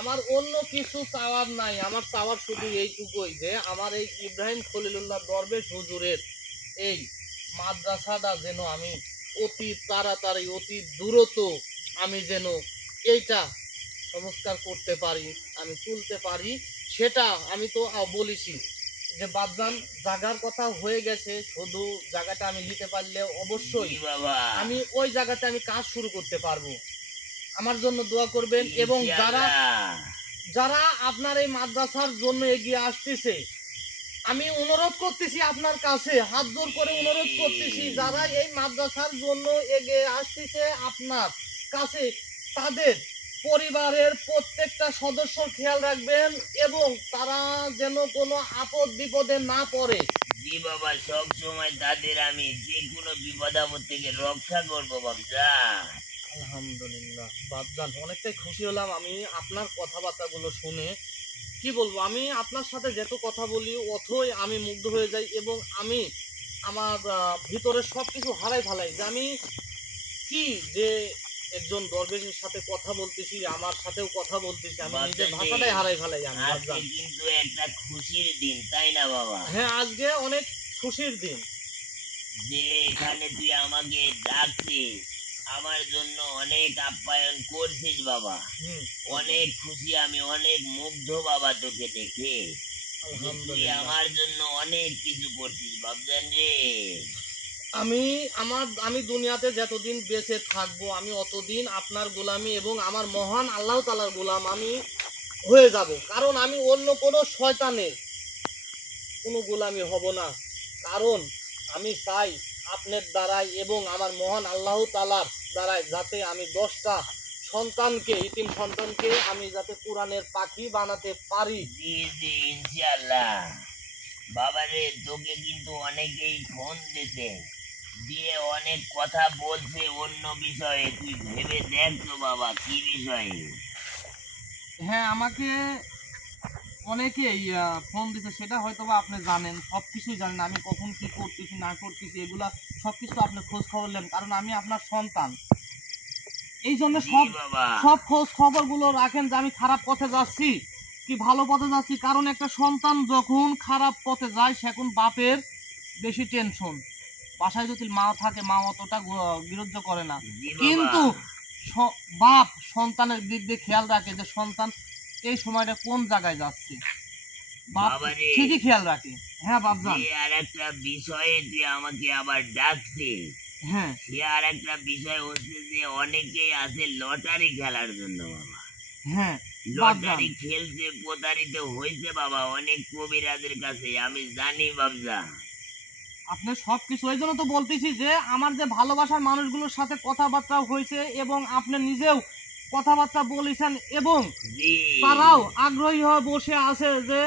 আমার অন্য কিছু চাওয়ার নাই। আমার চাওয়ার শুধু এইটুকুই যে আমার এই ইব্রাহিম খলিলুল্লাহ দরবেশ হুজুরের এই মাদ্রাসাটা যেন আমি অতি তাড়াতাড়ি, অতি দ্রুত আমি যেন এইটা সংস্কার করতে পারি, আমি তুলতে পারি। সেটা আমি তো বলেছি যে বাপজান, জায়গার কথা হয়ে গেছে, শুধু জায়গাটা আমি নিতে পারলে অবশ্যই জি বাবা। আমি ওই জায়গাতে আমি কাজ শুরু করতে পারবো। আমার জন্য দোয়া করবেন, এবং যারা ইনশাআল্লাহ। যারা আপনার এই মাদ্রাসার জন্য এগিয়ে আসতেছে, আমি অনুরোধ করতেছি আপনার কাছে, হাত জোর করে অনুরোধ করতেছি, যারা এই মাদ্রাসার জন্য এগিয়ে আসতেছে আপনার কাছে, তাদের পরিবারের প্রত্যেকটা সদস্য খেয়াল রাখবেন, এবং তারা যেন কোনো আপদ বিপদে না পড়ে। জি বাবা, সব সময় তাদের আমি যে কোনো বিপদ আপদ থেকে রক্ষা করবো বাবজা। আলহামদুলিল্লাহ বাপজান, অনেকটাই খুশি হলাম আমি আপনার কথাবার্তাগুলো শুনে। কি বলবো, আমি আপনার সাথে যত কথা বলি অথই আমি মুগ্ধ হয়ে যাই, এবং আমি আমার ভিতরে সব কিছু হারাই ফেলাই, যে আমি কি যে একজন দরবেশের সাথে কথা বলতেছি, আমার সাথেও কথা বলতেছি, আমি নিজের বাপজান রে, ভাষাটাই হারাই ফেলাই আমি আজকে বাপজান। কিন্তু একটা খুশির দিন, তাই না বাবা? হ্যাঁ আজকে অনেক খুশির দিন। যে এখানে তুই আমাকে ডাকছিস, আমার জন্য অনেক আপ্যায়ন করছিস বাবা। হুম অনেক খুশি আমি, অনেক মুগ্ধ বাবা তোকে দেখে। যে তুই আলহামদুলিল্লাহ। আমার জন্য অনেক কিছু করছিস বাবজান রে। আমি দুনিয়াতে যতদিন বেঁচে থাকবো, আমি অতদিন আপনার গোলামি এবং আমার মহান আল্লাহ তাআলার গোলাম আমি হয়ে যাব। কারণ আমি অন্য কোনো শয়তানের কোনো গোলামি হব না। কারণ আমি চাই আপনার দ্বারাই এবং আমার মহান আল্লাহ তাআলার দ্বারাই যাতে আমি 10টা সন্তানকে, ইতিম সন্তানকে আমি যাতে কোরআনের পাখি বানাতে পারি। জি জি ইনশাআল্লাহ। বাবা রে, তোকে কিন্তু অনেকেই ফোন দিতে, দিয়ে অনেক কথা বলছে অন্য বিষয়ে, তুই ভেবে দেখ তো বাবা কি বিষয়ে। হ্যাঁ আমাকে অনেকেই ফোন দিতে, সেটা হয়তো বা আপনি জানেন, সব কিছুই জানেন, আমি কখন কি করতেছি না করতেছি এগুলা সব কিছু আপনি খোঁজ খবর নেন, কারণ আমি আপনার সন্তান। এই জন্য জি সব বাবা। সব খোঁজ খবরগুলো রাখেন যে আমি খারাপ পথে যাচ্ছি কি ভালো পথে যাচ্ছি, কারণ একটা সন্তান যখন খারাপ পথে যায় সেখন বাপের বেশি টেনশন। বাসায় যদি মা থাকে মা অতটা বিরোধ করে না, জি বাবা। কিন্তু বাপ সন্তানের দিক দিয়ে খেয়াল রাখে যে সন্তান এই সময়টা কোন জায়গায় যাচ্ছে, বাপ বাবারে, ঠিকই খেয়াল রাখে। হ্যাঁ বাপজান। যে আর একটা বিষয়ে তুই আমাকে আবার ডাকছিস, হ্যাঁ সে আর একটা বিষয় হচ্ছে যে অনেকেই আছে লটারি খেলার জন্য বাবা। হ্যাঁ বাপজান, লটারি খেলতে প্রতারিত হয়েছে বাবা অনেক কবিরাজের কাছে, আমি জানি বাবজা। আপনি সবকিছু ওই জন্য তো বলতেছি যে আমার যে ভালোবাসার মানুষগুলোর সাথে কথাবার্তা হয়েছে এবং আপনি নিজেও কথাবার্তা বলেছেন এবং জি তারাও আগ্রহী হয়ে বসে আছে যে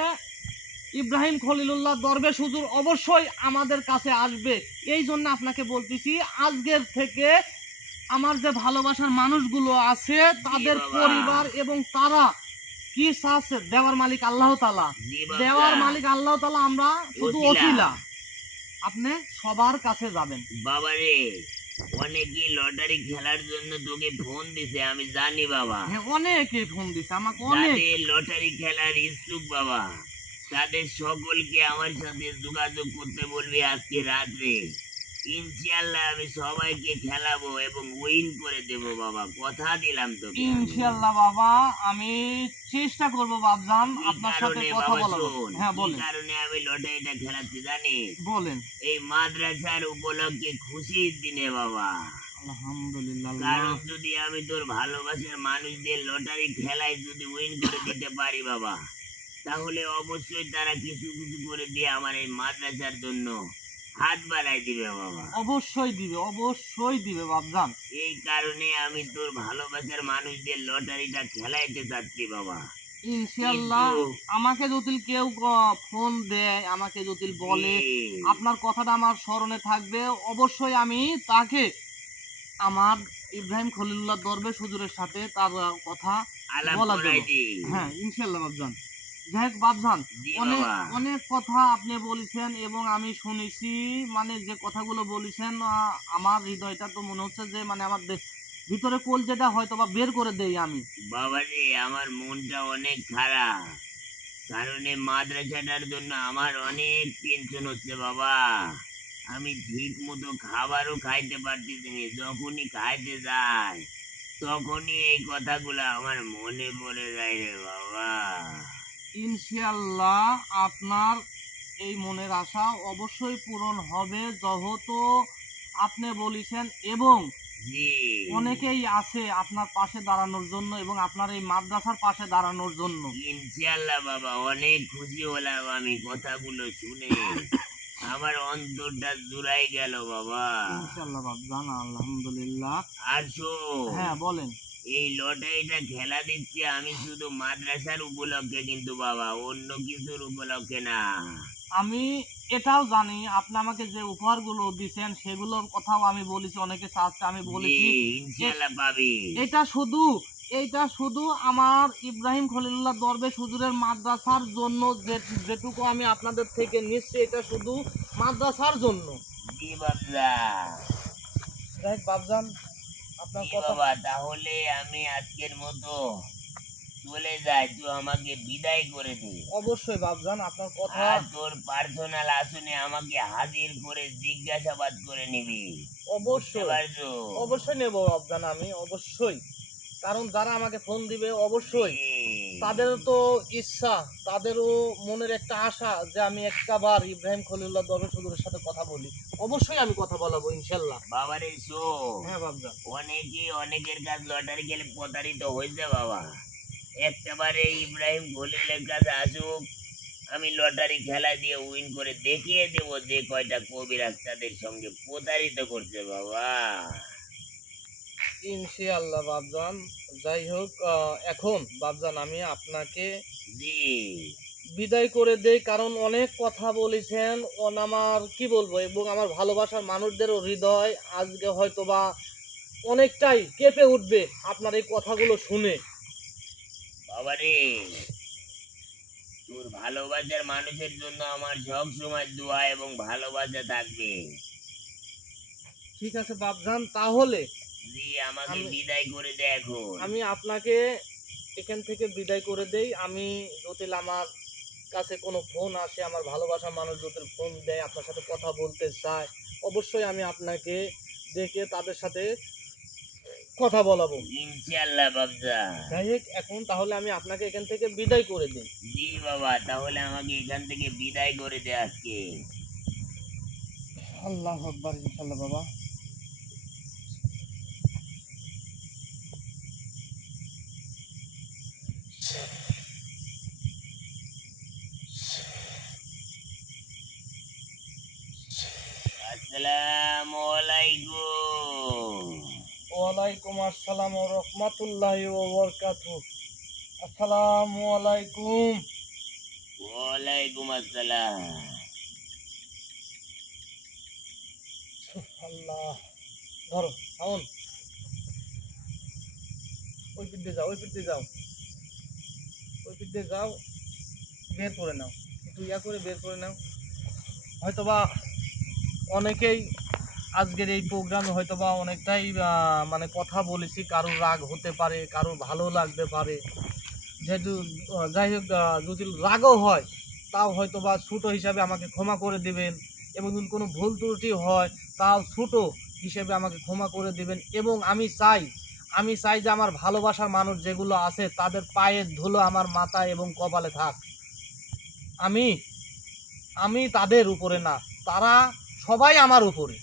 ইব্রাহিম খলিলুল্লাহ দরবেশ হুজুর অবশ্যই আমাদের কাছে আসবে। এই জন্য আপনাকে বলতেছি আজকের থেকে আমার যে ভালোবাসার মানুষগুলো আছে তাদের বাবা। পরিবার এবং তারা কি চাচ্ছে, দেওয়ার মালিক আল্লাহ তাআলা, জি বাবজা। দেওয়ার মালিক আল্লাহ তাআলা, আমরা শুধু ওসিলা। ওসিলা। আপনি সবার কাছে যাবেন। বাবারে, অনেকেই লটারি খেলার জন্য তোকে ফোন দিছে, আমি জানি বাবা। হ্যাঁ অনেকে ফোন দিছে আমাকে, অনেক। যাদের লটারি খেলার ইচ্ছুক বাবা, তাদের সকলকে আমার সাথে যোগাযোগ করতে বলবি আজকে রাত্রে। ইনশাআল্লাহ আমি সবাইকে খেলাবো এবং উইন করে দেব বাবা, কথা দিলাম তোকে আমি। ইনশাআল্লাহ বাবা, আমি চেষ্টা করব বাবজান কি আপনার সাথে কারণে কথা বাবা বলার। শোন, হ্যাঁ কি বলেন কারণে আমি লটারিটা খেলাচ্ছি জানিস? বলেন। এই মাদ্রাসার উপলক্ষে খুশির দিনে বাবা। আলহামদুলিল্লাহ। কারণ যদি আমি তোর ভালোবাসার মানুষদের লটারি খেলায় যদি উইন করে দিতে পারি বাবা, তাহলে অবশ্যই তারা কিছু কিছু করে দিয়ে আমার এই মাদ্রাসার জন্য হাত বাড়াই দিবে বাবা। অবশ্যই দিবে, অবশ্যই দিবে বাবজান। এই কারণে আমি তোর ভালোবাসার মানুষদের লটারিটা খেলাইতে চাচ্ছি বাবা। ইনশাআল্লাহ কিন্তু আমাকে যদি কেউ ফোন দেয়, আমাকে যদি বলে জি, আপনার কথাটা আমার স্মরণে থাকবে, অবশ্যই আমি তাকে আমার ইব্রাহিম খলিলুল্লাহ দরবেশ হুজুরের সাথে তার কথা আলাপ বলা করাই দেব। দি। হ্যাঁ ইনশাআল্লাহ বাবজান। যাই হোক বাবজান, জি অনেক বাবা। অনেক কথা আপনি বলেছেন এবং আমি শুনেছি, মানে যে কথাগুলো বলেছেন আমার হৃদয়টা তো মনে হচ্ছে যে মানে আমার ভিতরে কোল যেটা হয়তো বা বের করে দেই আমি। বাবা রে, আমার মনটা অনেক খারাপ, কারণ এই মাদ্রাসাটার জন্য আমার অনেক টেনশন হচ্ছে বাবা। আমি ঠিক মতো খাবারও খাইতে পারতেছি না, যখনই খাইতে যাই তখনই এই কথাগুলো আমার মনে পড়ে যায় রে বাবা। ইনশাআল্লাহ আপনার এই মনের আশা অবশ্যই পূরণ হবে যেহেতু আপনি বলেছেন এবং জি অনেকেই আছে আপনার পাশে দাঁড়ানোর জন্য এবং আপনার এই মাদ্রাসার পাশে দাঁড়ানোর জন্য। ইনশাল্লাহ বাবা, অনেক খুশি হলাম আমি কথাগুলো শুনে, আমার অন্তরটা জুড়াই গেল বাবা। ইনশাআল্লাহ বাবজান আলহামদুলিল্লাহ। আর শোন, হ্যাঁ বলেন। এই লটারিটা খেলা দিচ্ছি আমি শুধু মাদ্রাসার উপলক্ষে কিন্তু বাবা, অন্য কিছুর উপলক্ষে না। আমি এটাও জানি আপনি আমাকে যে উপহারগুলো দিয়েছেন সেগুলোর কথাও আমি বলেছি, অনেকে চাচ্ছে আমি জি বলেছি ইনশাল্লাহ পাবি। এটা শুধু, এইটা শুধু আমার ইব্রাহিম খলিলুল্লাহ দরবেশ হুজুরের মাদ্রাসার জন্য, যেটুকু আমি আপনাদের থেকে নিচ্ছি এটা শুধু মাদ্রাসার জন্য। জি বাবলা। যাই হোক বাবজান, আপনার জি কথা। বাবা, তাহলে আমি আজকের মতো চলে যাই, তুই আমাকে বিদায় করে দে। অবশ্যই বাবজান আপনার কথা। আর তোর পার্সোনাল আসনে আমাকে হাজির করে জিজ্ঞাসাবাদ করে নিবি, বুঝতে অবশ্যই পারছো? অবশ্যই নেব বাবজান, আমি অবশ্যই, কারণ যারা আমাকে ফোন দিবে অবশ্যই জি। তাদেরও তো ইচ্ছা, তাদেরও মনের একটা আশা যে আমি একটাবার ইব্রাহিম খলিলুল্লাহ দরবেশ হুজুরের সাথে কথা বলি। অবশ্যই আমি কথা বলাবো ইনশাল্লাহ। বাবারে শোন, হ্যাঁ বাবজান। অনেকেই অনেকের কাছে লটারি খেলে প্রতারিত হয়েছে বাবা। একটাবারে ইব্রাহিম খলিলের কাছে আসুক, আমি লটারি খেলা দিয়ে উইন করে দেখিয়ে দেব যে কয়টা কবিরাজ তাদের সঙ্গে প্রতারিত করছে বাবা। ইনশাআল্লাহ বাবজান। যাই হোক এখন বাবজান আমি আপনাকে জি বিদায় করে দেই, কারণ অনেক কথা বলেছেন আমার কি বলবো, এবং আমার ভালোবাসার মানুষদেরও হৃদয় আজকে হয়তোবা অনেকটাই কেঁপে উঠবে আপনার এই কথাগুলো শুনে। বাবারে, তোর ভালোবাসার মানুষের জন্য আমার সব সময় দোয়া এবং ভালোবাসা থাকবে। ঠিক আছে বাবজান, তাহলে জি আমাকে আমি বিদায় করে দে এখন। আমি আপনাকে এখান থেকে বিদায় করে দেই। আমি যদি আমার কাছে কোনো ফোন আসে, আমার ভালোবাসার মানুষ যদি ফোন দেয়, আপনার সাথে কথা বলতে চায়, অবশ্যই আমি আপনাকে ডেকে তাদের সাথে কথা বলাবো। ইনশাল্লাহ বাবজান। যাই হোক, এখন তাহলে আমি আপনাকে এখান থেকে বিদায় করে দিই। জি বাবা, তাহলে আমাকে এখান থেকে বিদায় করে দে আজকে। আল্লাহ আকবার, ইনশাল্লাহ বাবা। আসসালামু আলাইকুম। ওয়ালাইকুম আসসালাম ওয়া রাহমাতুল্লাহি ওয়া বারাকাতুহু। আসসালামু আলাইকুম। ওয়ালাইকুম আসসালাম। আল্লাহ, ধরো আমন, ওই পিঠ দিয়ে যাও, ওই পিঠ দিয়ে যাও, ওই পিঠ দিয়ে যাও, বের করে নাও, একটু ইয়া করে বের করে নাও। হয়তোবা অনেকেই আজকের এই প্রোগ্রামে হয়তোবা অনেকটাই মানে কথা বলেছি, কারোর রাগ হতে পারে, কারোর ভালো লাগতে পারে। যেহেতু যাই হোক, যদি রাগও হয় তাও হয়তোবা ছোটো হিসাবে আমাকে ক্ষমা করে দেবেন, এবং যদি কোনো ভুল ত্রুটি হয় তাও ছোটো হিসেবে আমাকে ক্ষমা করে দেবেন। এবং আমি চাই যে আমার ভালোবাসার মানুষ যেগুলো আছে তাদের পায়ের ধুলো আমার মাথা এবং কপালে থাক। আমি আমি তাদের উপরে না, তারা সবাই আমার উপরে।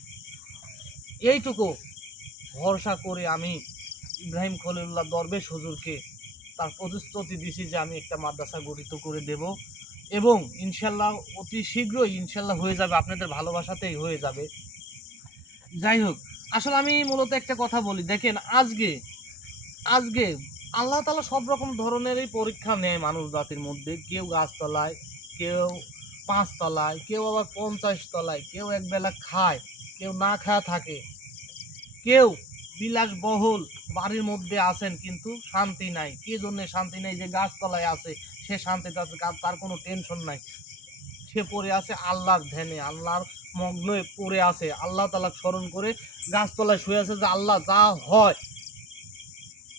এইটুকু ভরসা করে আমি ইব্রাহিম খলিলুল্লাহ দরবেশ হুজুরকে তার প্রতিশ্রুতি দিছি যে আমি একটা মাদ্রাসা গঠিত করে দেব, এবং ইনশাল্লাহ অতি শীঘ্রই ইনশাল্লাহ হয়ে যাবে, আপনাদের ভালোবাসাতেই হয়ে যাবে। যাই হোক, আসলে আমি মূলত একটা কথা বলি, দেখেন আজকে আজকে আল্লাহ তাআলা সব রকম ধরনেরই পরীক্ষা নেয় মানুষ জাতির মধ্যে। কেউ গাছতলায়, কেউ পাঁচতলায়, কেউ আবার 50 তলায়, কেউ একবেলা খায়, কেউ না খায়া থাকে, কেউ বিলাসবহুল বাড়ির মধ্যে আছেন কিন্তু শান্তি নাই। কি জন্য শান্তি নাই? যে গাছতলায় আছে সে শান্তিতে আছে, তার কোনো টেনশন নাই, সে পড়ে আছে আল্লাহর ধ্যানে, আল্লাহর মগ্নে পড়ে আছে, আল্লাহ তাআলা স্মরণ করে গাছতলায় শুয়ে আছে যে আল্লাহ যা হয়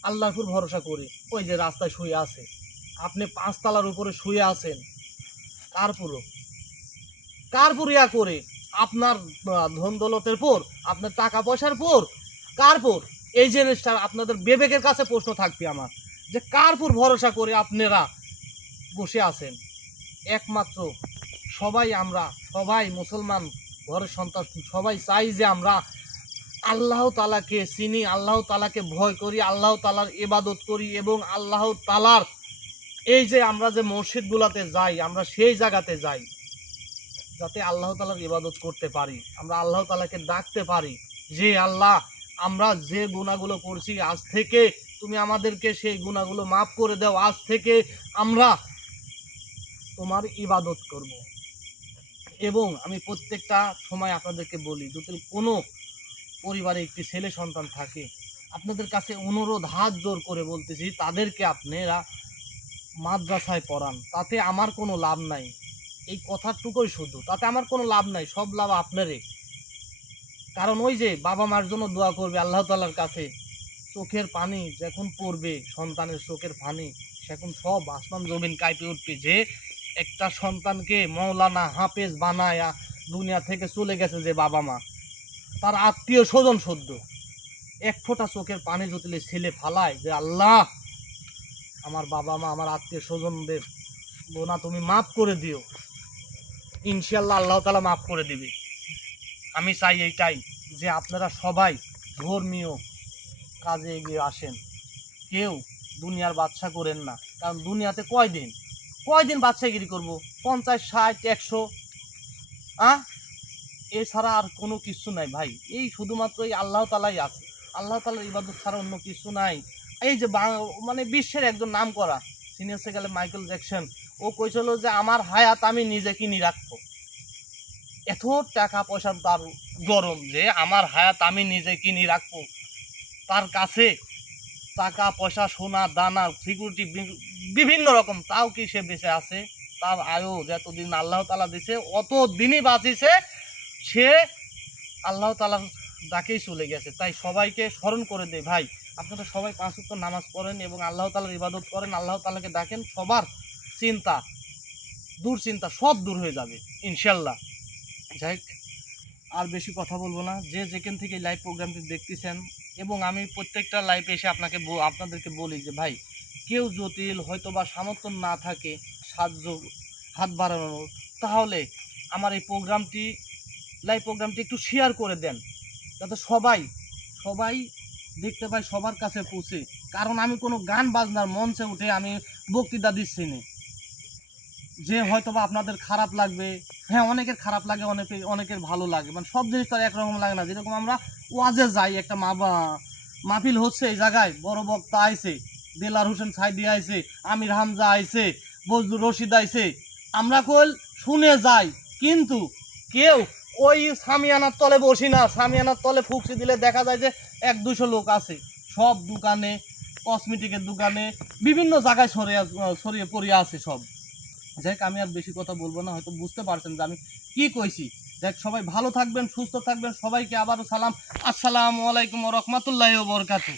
আল্লাহর উপর ভরসা করে। ওই যে রাস্তায় শুয়ে আছে, আপনি 5 তলার উপরে শুয়ে আছেন, কার ইয়া করে? আপনার ধন দৌলতের পর, আপনার টাকা পয়সার পর, কার পর? এই জিনিসটা আপনাদের বিবেকের কাছে প্রশ্ন থাকবে আমার, যে কার পর ভরসা করে আপনারা বসে আছেন? একমাত্র সবাই মুসলমান ঘরের সন্তান, সবাই চাই যে আমরা আল্লাহ তাআলাকে চিনি, আল্লাহ তাআলাকে ভয় করি, আল্লাহ তাআলার ইবাদত করি, এবং আল্লাহ তাআলার এই যে আমরা যে মসজিদগুলোতে যাই, আমরা সেই জায়গাতে যাই যাতে আল্লাহ তাআলার ইবাদত করতে পারি, আমরা আল্লাহ তাআলাকে ডাকতে পারি যে আল্লাহ, আমরা যে গুনাহগুলো করছি আজ থেকে তুমি আমাদেরকে সেই গুনাহগুলো মাফ করে দাও, আজ থেকে আমরা তোমার ইবাদত করব। এবং আমি প্রত্যেকটা সময় আপনাদেরকে বলি, যদি কোনো পরিবারে একটি ছেলে সন্তান থাকে, আপনাদের কাছে অনুরোধ হাত জোর করে বলতেছি, তাদেরকে আপনারা মাদ্রাসায় পড়ান। তাতে আমার কোনো লাভ নাই, এই কথাটুকুই শুধু, তাতে আমার কোনো লাভ নাই, সব লাভ আপনারই। কারণ ওই যে বাবা মার জন্য দোয়া করবে আল্লাহ তাআলার কাছে, চোখের পানি যখন পড়বে, সন্তানের চোখের পানি, সেখন সব আসমান জমিন কাঁপে উঠবে যে একটা সন্তানকে মৌলানা হাফেজ বানায়া দুনিয়া থেকে চলে গেছে যে বাবা মা, তার আত্মীয় স্বজন সদ্য এক ফোঁটা চোখের পানি যদি ছেলে ফালায় যে আল্লাহ, আমার বাবা মা, আমার আত্মীয় স্বজনদের গোনা তুমি মাফ করে দিও, ইনশাআল্লাহ আল্লাহ তাআলা মাফ করে দিবে। আমি চাই এইটাই, যে আপনারা সবাই ধর্মীয় কাজে এগিয়ে আসেন, কেউ দুনিয়ার বাদশা করেন না। কারণ দুনিয়াতে কয়দিন বাদশাগিরি করবো? 50, 60, 100, এছাড়া আর কোনো কিছু নাই ভাই। এই শুধুমাত্র এই আল্লাহ তাআলাই আছে, আল্লাহ তাআলার ইবাদত ছাড়া অন্য কিছু নাই। এই যে মানে বিশ্বের একজন নাম করা সিনিয়র গেলে মাইকেল জ্যাকসন, ও কইছিল যে আমার হায়াত আমি নিজে কিনি রাখবো। এত টাকা পয়সার তার গরম যে আমার হায়াত আমি নিজে কিনি রাখবো, তার কাছে টাকা পয়সা, সোনা দানা, সিকিউরিটি বিভিন্ন রকম, তাও কি সে বেঁচে আছে? তার আয়ু যতদিন আল্লাহ তাআলা দিছে অত দিনই বাঁচিছে, সে আল্লাহ তাআলার ডাকেই চলে গেছে। তাই সবাইকে স্মরণ করে দে ভাই, আপনারা সবাই 5 ওয়াক্ত নামাজ পড়েন এবং আল্লাহ তাআলার ইবাদত করেন, আল্লাহ তাআলাকে ডাকেন, সবার চিন্তা দুশ্চিন্তা সব দূর হয়ে যাবে ইনশাল্লাহ। যাই হোক, আর বেশি কথা বলবো না। যে যেখান থেকে লাইভ প্রোগ্রামটি দেখতেছেন, এবং আমি প্রত্যেকটা লাইভে এসে আপনাদেরকে বলি যে ভাই, কেউ জটিল হয়তো বা সামর্থ্য না থাকে সাহায্য হাত বাড়ানোর, তাহলে আমার এই প্রোগ্রামটি লাইভ প্রোগ্রামটি একটু শেয়ার করে দেন, যাতে সবাই দেখতে পায়, সবার কাছে পৌঁছে। কারণ আমি কোনো গান বাজনার মঞ্চে উঠে আমি বক্তৃতা দিচ্ছি না, যে হয়তো বা আপনাদের খারাপ লাগবে। হ্যাঁ, অনেকের খারাপ লাগে, অনেকের ভালো লাগে, মানে সব জিনিস তো আর একরকম লাগে না। যেরকম আমরা ওয়াজে যাই, একটা মাহফিল হচ্ছে, এই জায়গায় বড় বক্তা আইছে, দেলার হোসেন সাইদি আইছে, আমির হামজা আইছে, বজলুর রশিদ আইছে, আমরা কল শুনে যাই, কিন্তু কেউ ওই সামিয়ানার তলে বসি না। সামিয়ানার তলে ফুকসি দিলে দেখা যায় যে 100-200 লোক আছে, সব দোকানে, কসমেটিকের দোকানে, বিভিন্ন জায়গায় ছড়িয়ে পড়িয়ে আছে সব। যাই হোক, আমি আর বেশি কথা বলবো না, হয়তো বুঝতে পারছেন যে আমি কি কইছি। যাই হোক, সবাই ভালো থাকবেন, সুস্থ থাকবেন, সবাইকে আবারও সালাম, আসসালামু আলাইকুম ওয়া রাহমাতুল্লাহি ওয়া বারাকাতুহু।